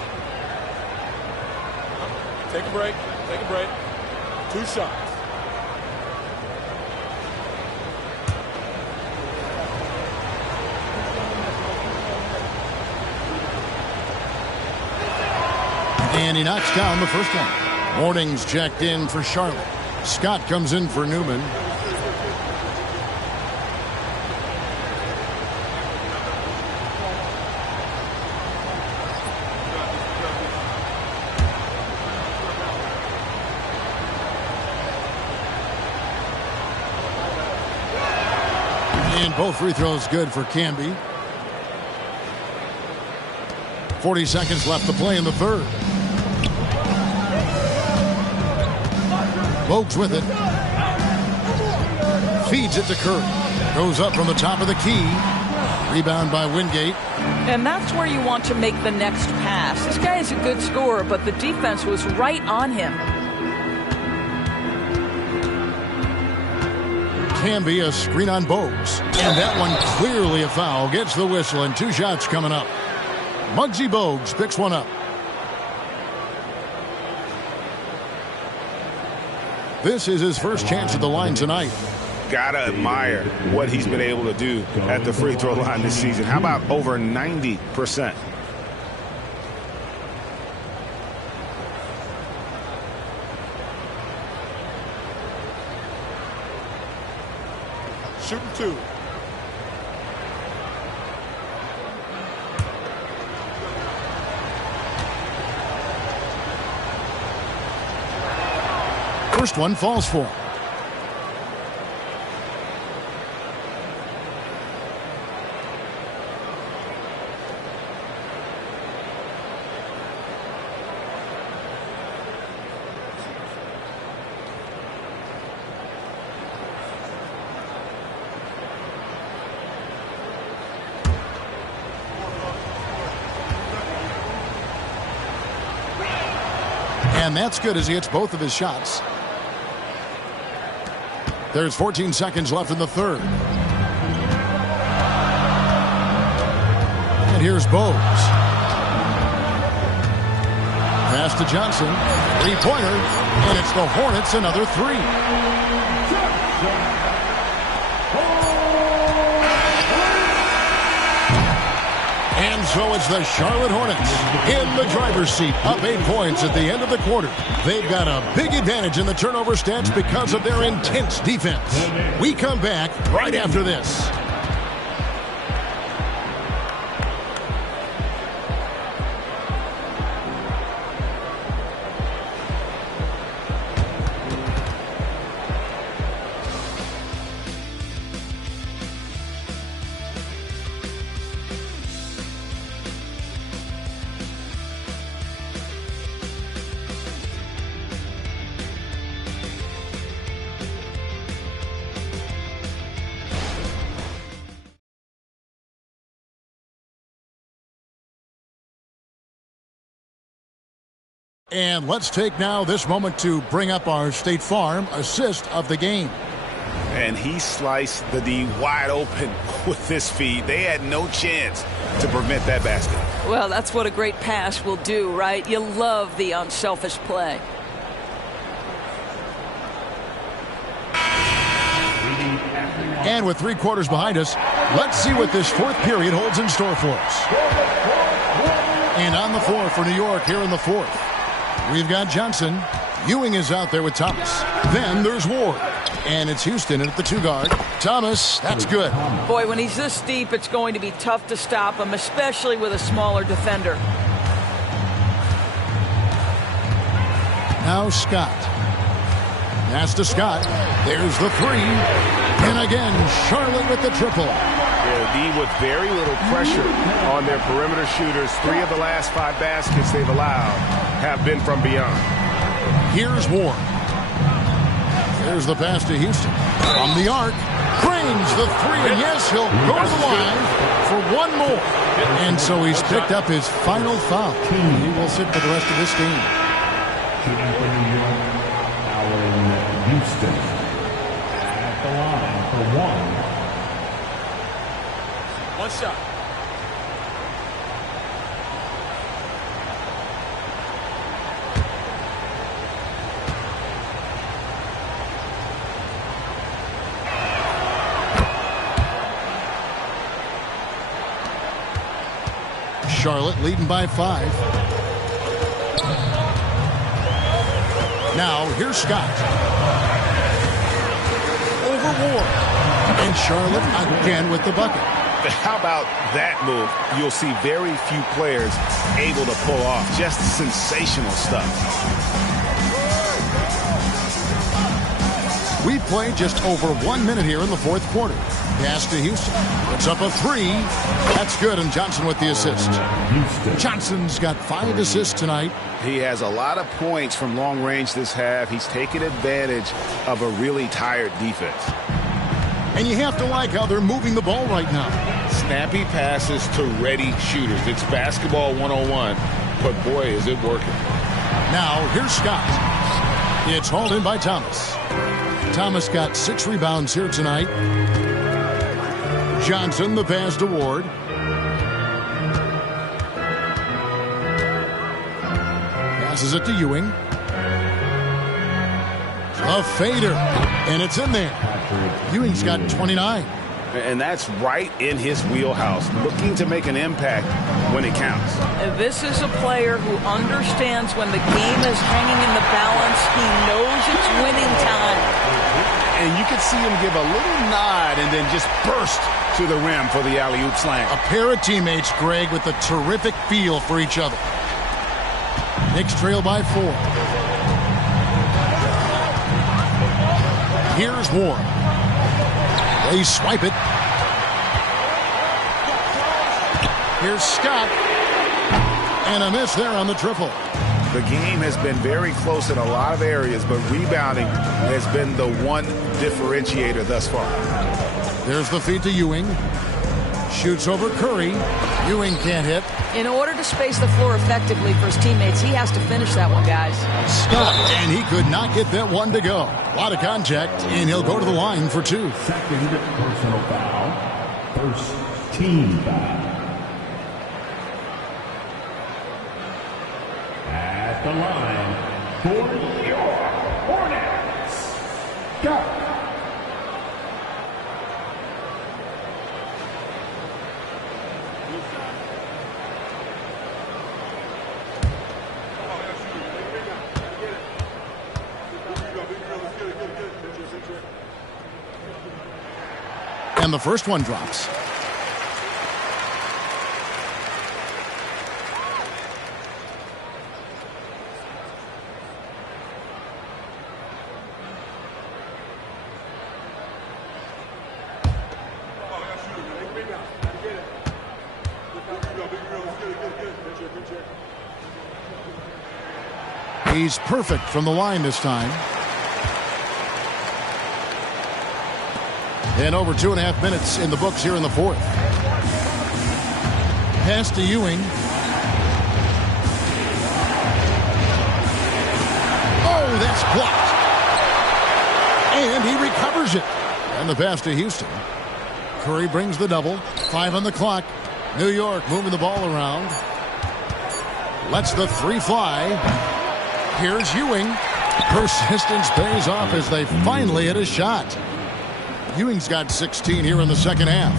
Take a break. Take a break. 2 shots. And he knocks down the first one. Morning's checked in for Charlotte. Scott comes in for Newman. And both free throws good for Camby. 40 seconds left to play in the third. Bogues with it. Feeds it to Curry. Goes up from the top of the key. Rebound by Wingate. And that's where you want to make the next pass. This guy is a good scorer, but the defense was right on him. Camby, a screen on Bogues. And that one clearly a foul. Gets the whistle, and 2 shots coming up. Muggsy Bogues picks one up. This is his first chance at the line tonight. Gotta admire what he's been able to do at the free throw line this season. How about over 90%? Shooting 2. First one falls for him. And that's good as he hits both of his shots. There's 14 seconds left in the third. And here's Bogues. Pass to Johnson. 3-pointer. And it's the Hornets another 3. so it's the Charlotte Hornets in the driver's seat, up 8 points at the end of the quarter. They've got a big advantage in the turnover stats because of their intense defense. We come back right after this. And let's take now this moment to bring up our State Farm assist of the game. And he sliced the D wide open with his feet. They had no chance to prevent that basket. Well, that's what a great pass will do, right? You love the unselfish play. And with 3 quarters behind us, let's see what this 4th period holds in store for us. And on the floor for New York here in the 4th. We've got Johnson. Ewing is out there with Thomas. Then there's Ward. And it's Houston at the 2 guard. Thomas, that's good. Boy, when he's this deep, it's going to be tough to stop him, especially with a smaller defender. Now Scott. Pass to Scott. There's the 3. And again, Charlotte with the triple. Yeah, D with very little pressure on their perimeter shooters. 3 of the last 5 baskets they've allowed have been from beyond. Here's Ward. There's the pass to Houston. From the arc, cranes the 3, and yes, he'll go to the line for 1 more. And so he's picked up his final foul. He will sit for the rest of this game. Shooting for New York, Allen Houston. At the line for 1. 1 shot. Charlotte leading by 5. Now here's Scott. Over Ward. And Charlotte again with the bucket. How about that move? You'll see very few players able to pull off. Just sensational stuff. We played just over 1 minute here in the 4th quarter. Pass to Houston. Puts up a 3. That's good, and Johnson with the assist. Johnson's got 5 assists tonight. He has a lot of points from long range this half. He's taken advantage of a really tired defense. And you have to like how they're moving the ball right now. Snappy passes to ready shooters. It's basketball 101, but boy, is it working. Now, here's Scott. It's hauled in by Thomas. Thomas got 6 rebounds here tonight. Johnson, the pass to Ward. Passes it to Ewing. A fader, and it's in there. Ewing's got 29. And that's right in his wheelhouse, looking to make an impact when it counts. This is a player who understands when the game is hanging in the balance. He knows it's winning time. And you can see him give a little nod and then just burst to the rim for the alley-oop slam. A pair of teammates, Greg, with a terrific feel for each other. Knicks trail by 4. Here's Ward. They swipe it. Here's Scott. And a miss there on the triple. The game has been very close in a lot of areas, but rebounding has been the one differentiator thus far. There's the feed to Ewing. Shoots over Curry. Ewing can't hit. In order to space the floor effectively for his teammates, he has to finish that one, guys. Scott, and he could not get that one to go. A lot of contact, and he'll go to the line for 2. Second personal foul. First team foul. At the line for your Hornets. Go. And the first one drops. He's perfect from the line this time. And over 2.5 minutes in the books here in the fourth. Pass to Ewing. Oh, that's blocked. And he recovers it. And the pass to Houston. Curry brings the double. 5 on the clock. New York moving the ball around. Lets the three fly. Here's Ewing. Persistence pays off as they finally hit a shot. Ewing's got 16 here in the second half.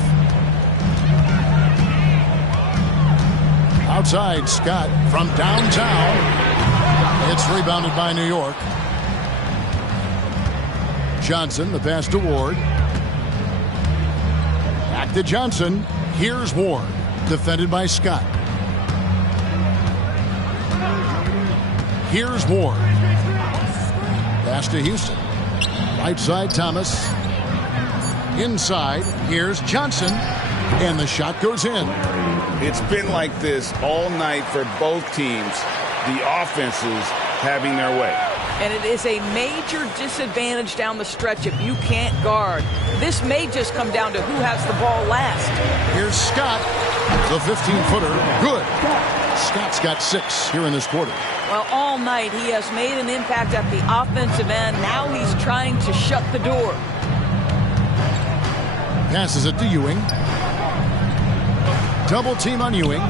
Outside, Scott from downtown. It's rebounded by New York. Johnson, the pass to Ward. Back to Johnson. Here's Ward. Defended by Scott. Here's Ward. Pass to Houston. Right side, Thomas. Inside, here's Johnson. And the shot goes in. It's been like this all night for both teams. The offenses having their way. And it is a major disadvantage down the stretch if you can't guard. This may just come down to who has the ball last. Here's Scott. The 15-footer. Good. Scott's got 6 here in this quarter. Well, all night he has made an impact at the offensive end. Now he's trying to shut the door. Passes it to Ewing. Double team on Ewing.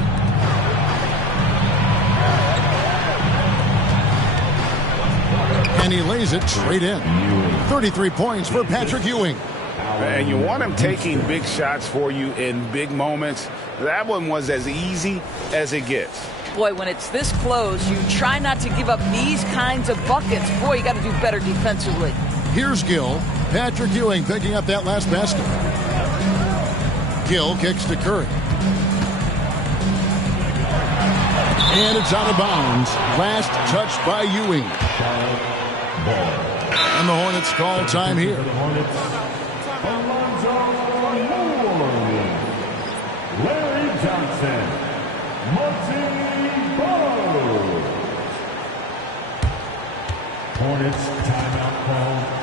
And he lays it straight in. 33 points for Patrick Ewing. And you want him taking big shots for you in big moments. That one was as easy as it gets. Boy, when it's this close, you try not to give up these kinds of buckets. Boy, you got to do better defensively. Here's Gill. Patrick Ewing picking up that last basket. Gill kicks to Curry. And it's out of bounds. Last touch by Ewing. And the Hornets call time here. Larry Johnson. Hornets timeout call.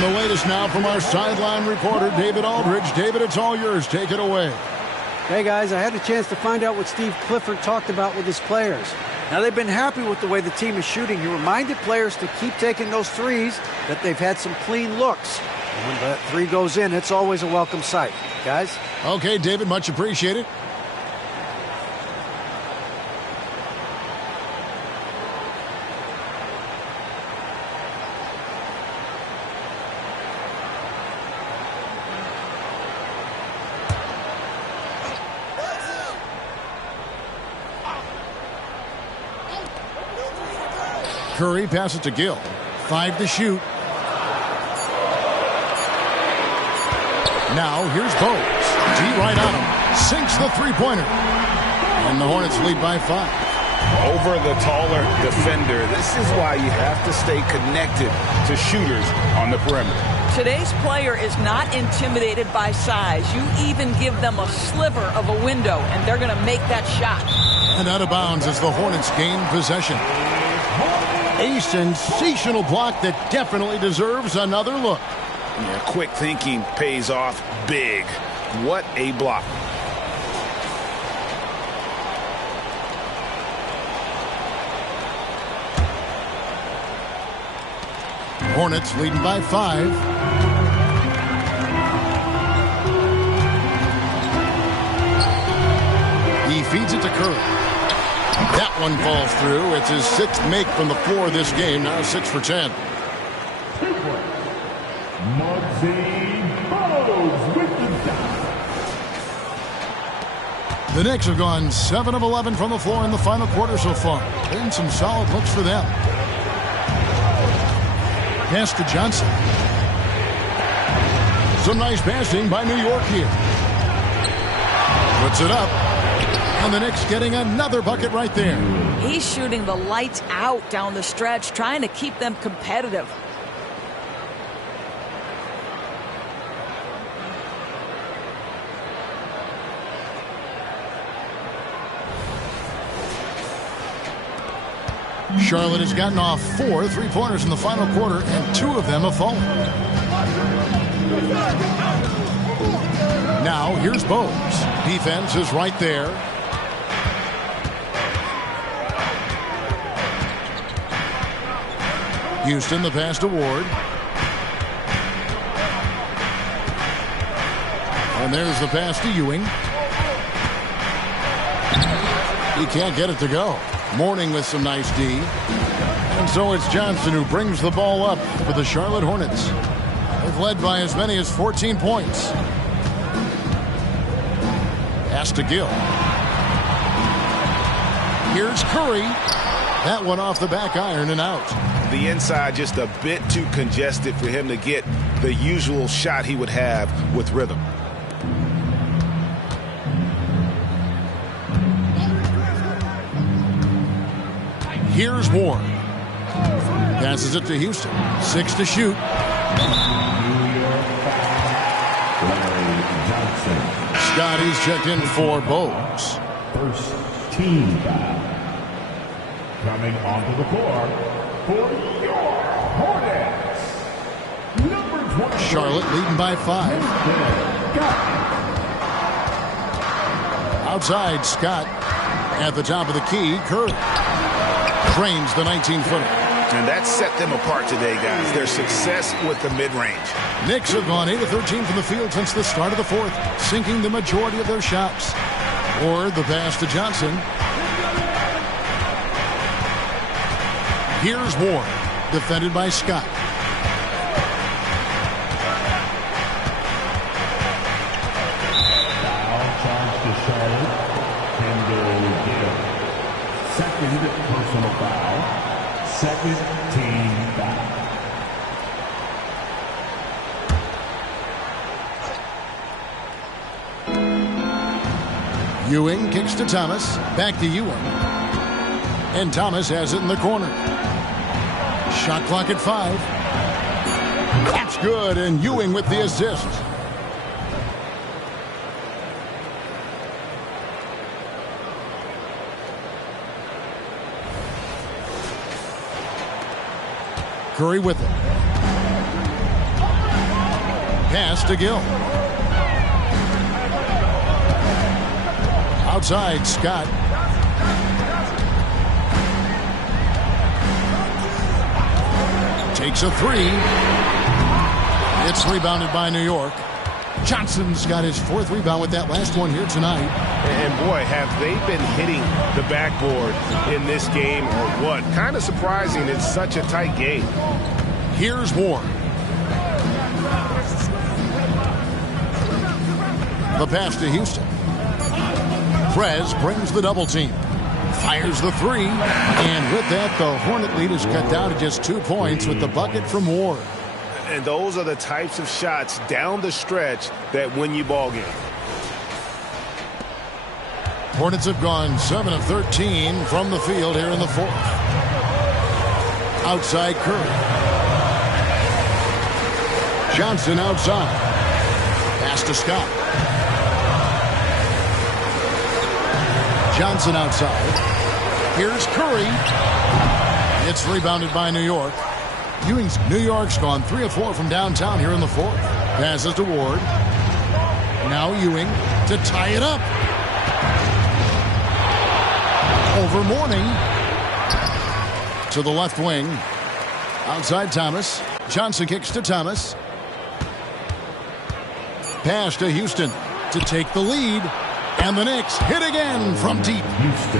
The latest now from our sideline reporter, David Aldridge. David, it's all yours. Take it away. Hey, guys, I had a chance to find out what Steve Clifford talked about with his players. Now, they've been happy with the way the team is shooting. He reminded players to keep taking those threes, that they've had some clean looks. And when that three goes in, it's always a welcome sight. Guys? Okay, David, much appreciated. Curry passes to Gill. 5 to shoot. Now here's Bowes. D right on him. Sinks the three-pointer. And the Hornets lead by 5. Over the taller defender. This is why you have to stay connected to shooters on the perimeter. Today's player is not intimidated by size. You even give them a sliver of a window, and they're going to make that shot. And out of bounds as the Hornets gain possession. A sensational block that definitely deserves another look. Yeah, quick thinking pays off big. What a block. Hornets leading by 5. He feeds it to Curry. That one falls through. It's his 6th make from the floor this game. Now 6 for 10. The Knicks have gone 7 of 11 from the floor in the final quarter so far. Been some solid looks for them. Pass to Johnson. Some nice passing by New York here. Puts it up. And the Knicks getting another bucket right there. He's shooting the lights out down the stretch, trying to keep them competitive. Charlotte has gotten off 4 3-pointers in the final quarter, and 2 of them have fallen. Now, here's Bowes. Defense is right there. Houston, the pass to Ward. And there's the pass to Ewing. He can't get it to go. Mourning with some nice D. And so it's Johnson who brings the ball up for the Charlotte Hornets. They've led by as many as 14 points. Pass to Gill. Here's Curry. That one off the back iron and out. The inside just a bit too congested for him to get the usual shot he would have with rhythm. Here's Ward. Passes it to Houston. 6 to shoot. Scotty's checked in for Bowes. First team foul. Coming onto the floor for your Hornets. Number 20. Charlotte leading by 5. Outside, Scott. At the top of the key, Curry. Drains the 19-footer. And that set them apart today, guys. Their success with the mid-range. Knicks have gone 8 of 13 from the field since the start of the 4th, sinking the majority of their shots. Or the pass to Johnson. Here's Ward, defended by Scott. Foul charge to Charlotte. Kendall Gill. Second personal foul. Second team foul. Ewing kicks to Thomas. Back to Ewing. And Thomas has it in the corner. Shot clock at 5. That's good, and Ewing with the assist. Curry with it. Pass to Gill. Outside, Scott. Takes a 3. It's rebounded by New York. Johnson's got his 4th rebound with that last one here tonight. And boy, have they been hitting the backboard in this game or what? Kind of surprising. It's such a tight game. Here's Ward. The pass to Houston. Prez brings the double team. Fires the three. And with that, the Hornet lead is cut down to just 2 points with the bucket from Ward. And those are the types of shots down the stretch that win you ball game. Hornets have gone 7 of 13 from the field here in the fourth. Outside Curry. Johnson outside. Pass to Scott. Johnson outside. Here's Curry. It's rebounded by New York. New York's gone 3 of 4 from downtown here in the fourth. Passes to Ward. Now Ewing to tie it up. Over Mourning. To the left wing. Outside Thomas. Johnson kicks to Thomas. Pass to Houston to take the lead. And the Knicks hit again from deep.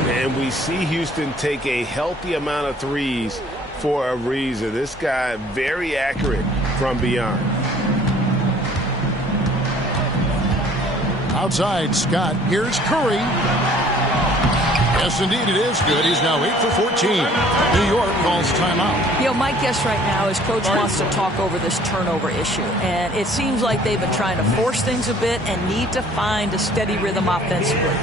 And we see Houston take a healthy amount of threes for a reason. This guy very accurate from beyond. Outside Scott. Here's Curry. Yes, indeed, it is good. He's now 8 for 14. New York calls timeout. You know, my guess right now is Coach wants to talk over this turnover issue. And it seems like they've been trying to force things a bit and need to find a steady rhythm offensively.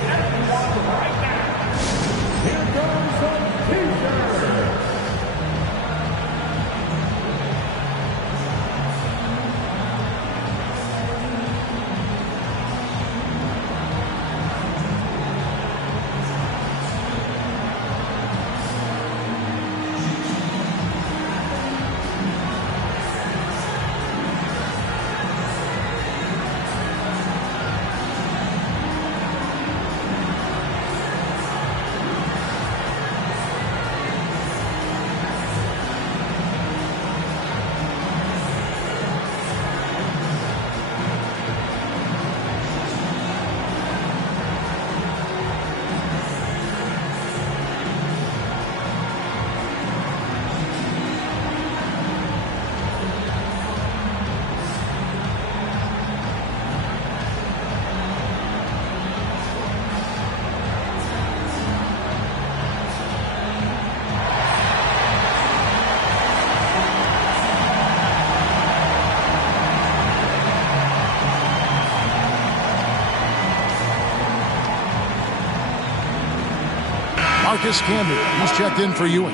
Marcus Camby. He's checked in for Ewing.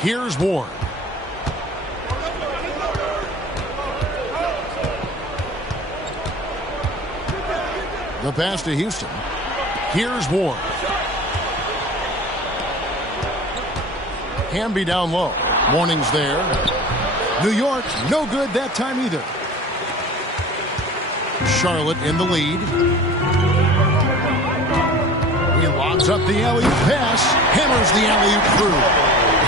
Here's Ward. The pass to Houston. Here's Ward. Hamby down low. Mourning's there. New York, no good that time either. Charlotte in the lead. He lobs up the alley-oop pass. Hammers the alley-oop through.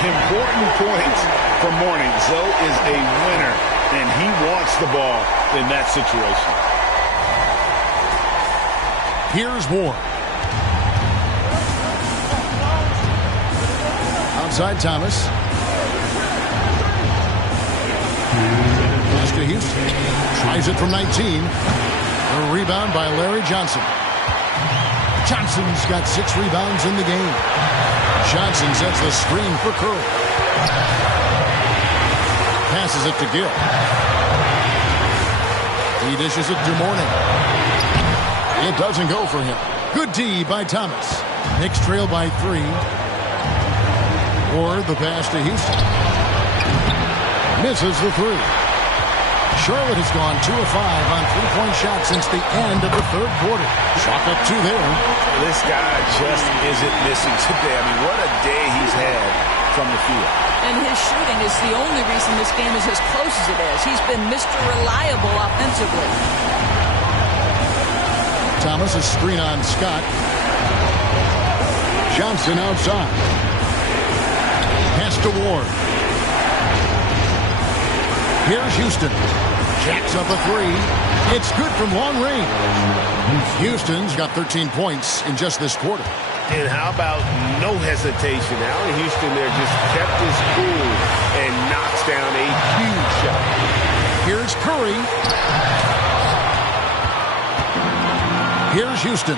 Important points for Mourning. Zoe is a winner, and he wants the ball in that situation. Here's Ward. Outside Thomas. Pass to Houston. Tries it from 19. A rebound by Larry Johnson. Johnson's got 6 rebounds in the game. Johnson sets the screen for Curry. Passes it to Gill. He dishes it to Mourning. It doesn't go for him. Good D by Thomas. Knicks trail by 3. Or the pass to Houston. Misses the 3. Charlotte has gone 2 of 5 on 3-point shots since the end of the third quarter. Chalk up 2 there. This guy just isn't missing today. I mean, what a day he's had from the field. And his shooting is the only reason this game is as close as it is. He's been Mr. Reliable offensively. Thomas, a screen on Scott. Johnson outside. Pass to Ward. Here's Houston. Jacks up a three. It's good from long range. Houston's got 13 points in just this quarter. And how about no hesitation? Allen Houston there just kept his cool and knocks down a huge shot. Here's Curry. Here's Houston.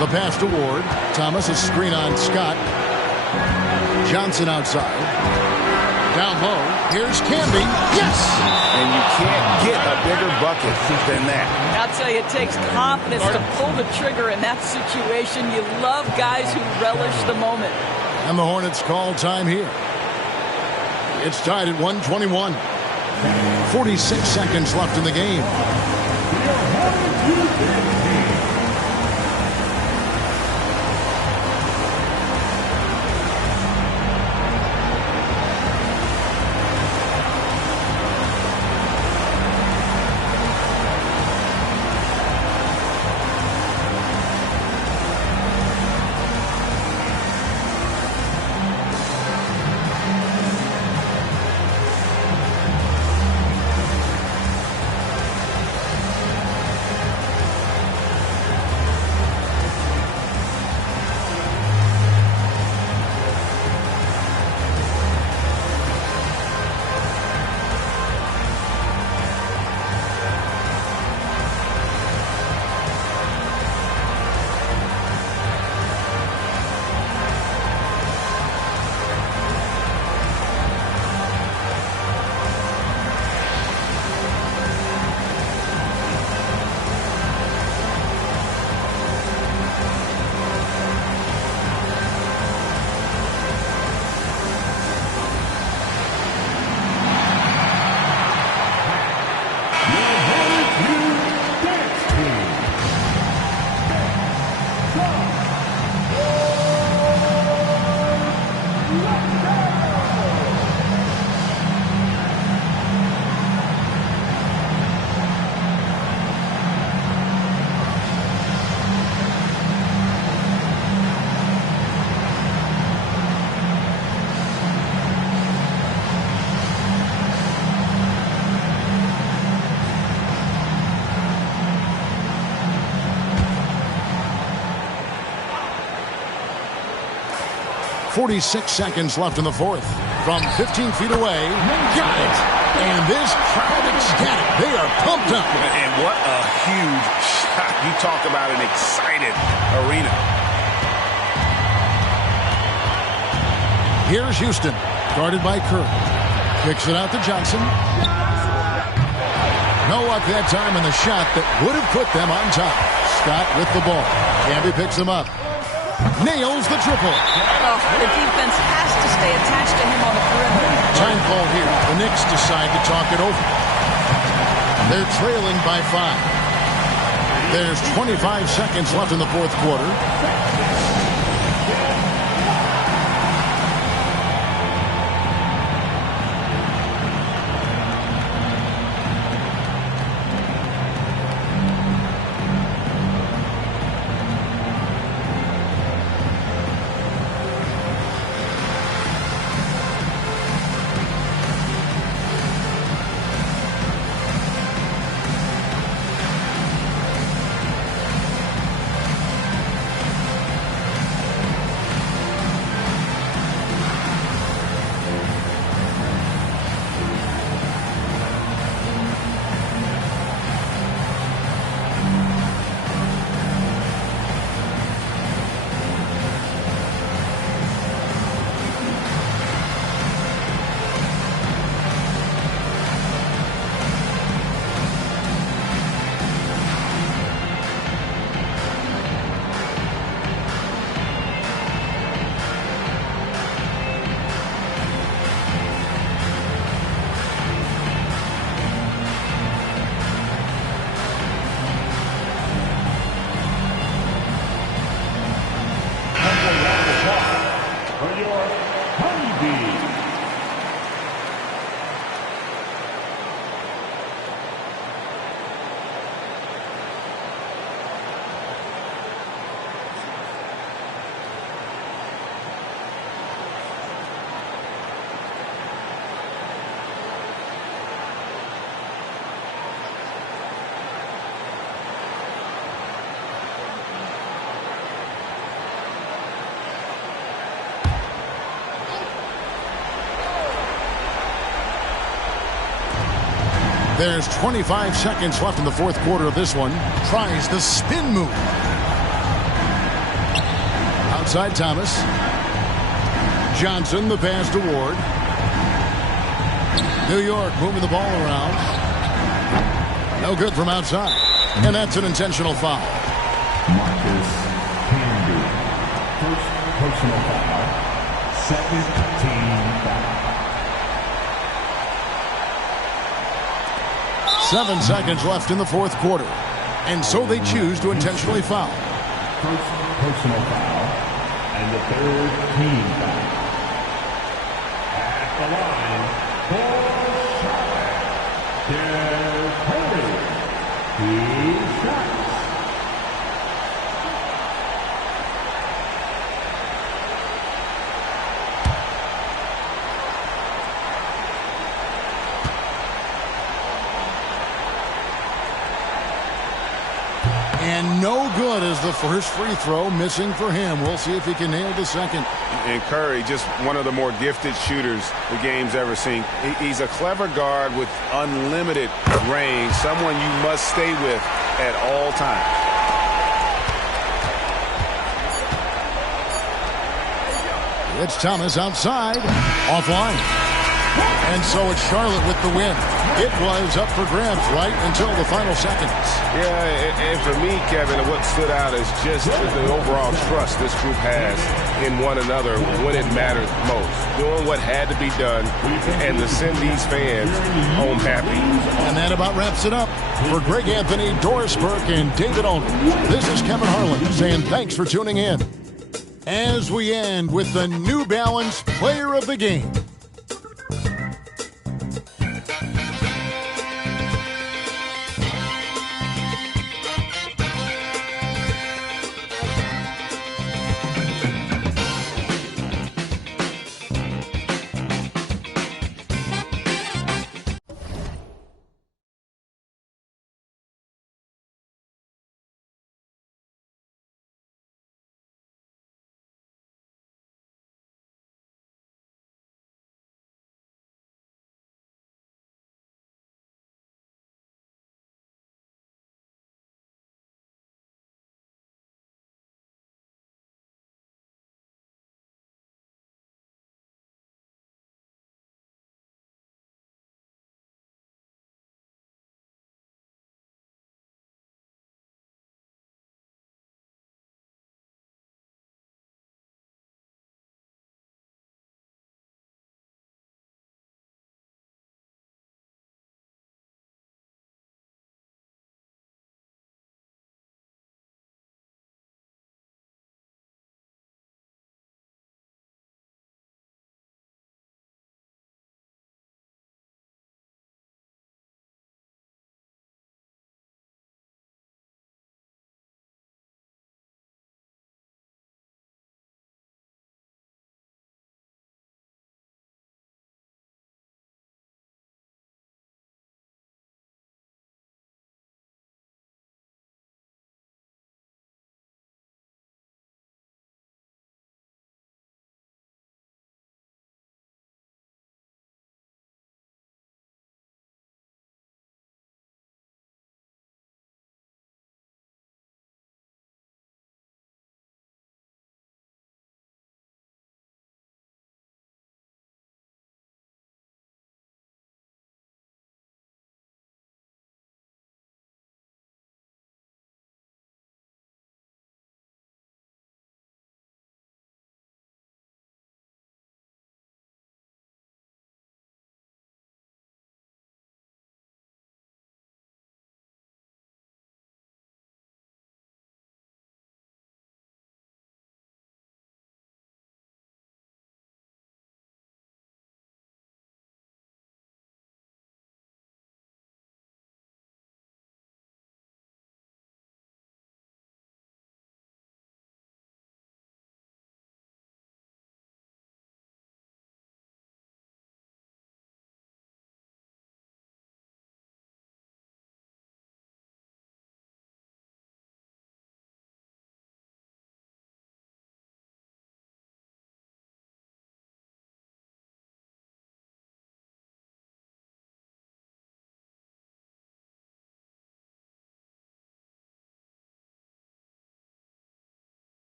The pass to Ward. Thomas, a screen on Scott. Johnson outside. Down low. Here's Camby. Yes! And you can't get a bigger bucket than that. I'll tell you, it takes confidence to pull the trigger in that situation. You love guys who relish the moment. And the Hornets call time here. It's tied at 121. 46 seconds left in the game. .46 seconds left in the fourth. From 15 feet away, got it. And this crowd ecstatic. They are pumped up. And what a huge shot. You talk about an excited arena. Here's Houston, guarded by Curry. Kicks it out to Johnson. No luck that time in the shot that would have put them on top. Scott with the ball. Camby picks him up. Nails the triple. The defense has to stay attached to him on the perimeter. Time call here. The Knicks decide to talk it over. They're trailing by 5. There's 25 seconds left in the fourth quarter. There's 25 seconds left in the fourth quarter of this one. Tries the spin move. Outside Thomas. Johnson, the pass to Ward. New York moving the ball around. No good from outside. And that's an intentional foul. Marcus Camby. First personal foul. Second team foul. 7 seconds left in the fourth quarter. And so they choose to intentionally foul. First personal foul. And the third team foul. At the line for Charlotte, there's Hurley. He shots. And no good as the first free throw, missing for him. We'll see if he can nail the second. And Curry, just one of the more gifted shooters the game's ever seen. He's a clever guard with unlimited range, someone you must stay with at all times. It's Thomas outside, offline. And so it's Charlotte with the win. It was up for grabs right until the final seconds. Yeah, and for me, Kevin, what stood out is just the overall trust this group has in one another when it mattered most. Doing what had to be done and to send these fans home happy. And that about wraps it up. For Greg Anthony, Doris Burke, and David Aldridge, this is Kevin Harlan saying thanks for tuning in. As we end with the New Balance Player of the Game.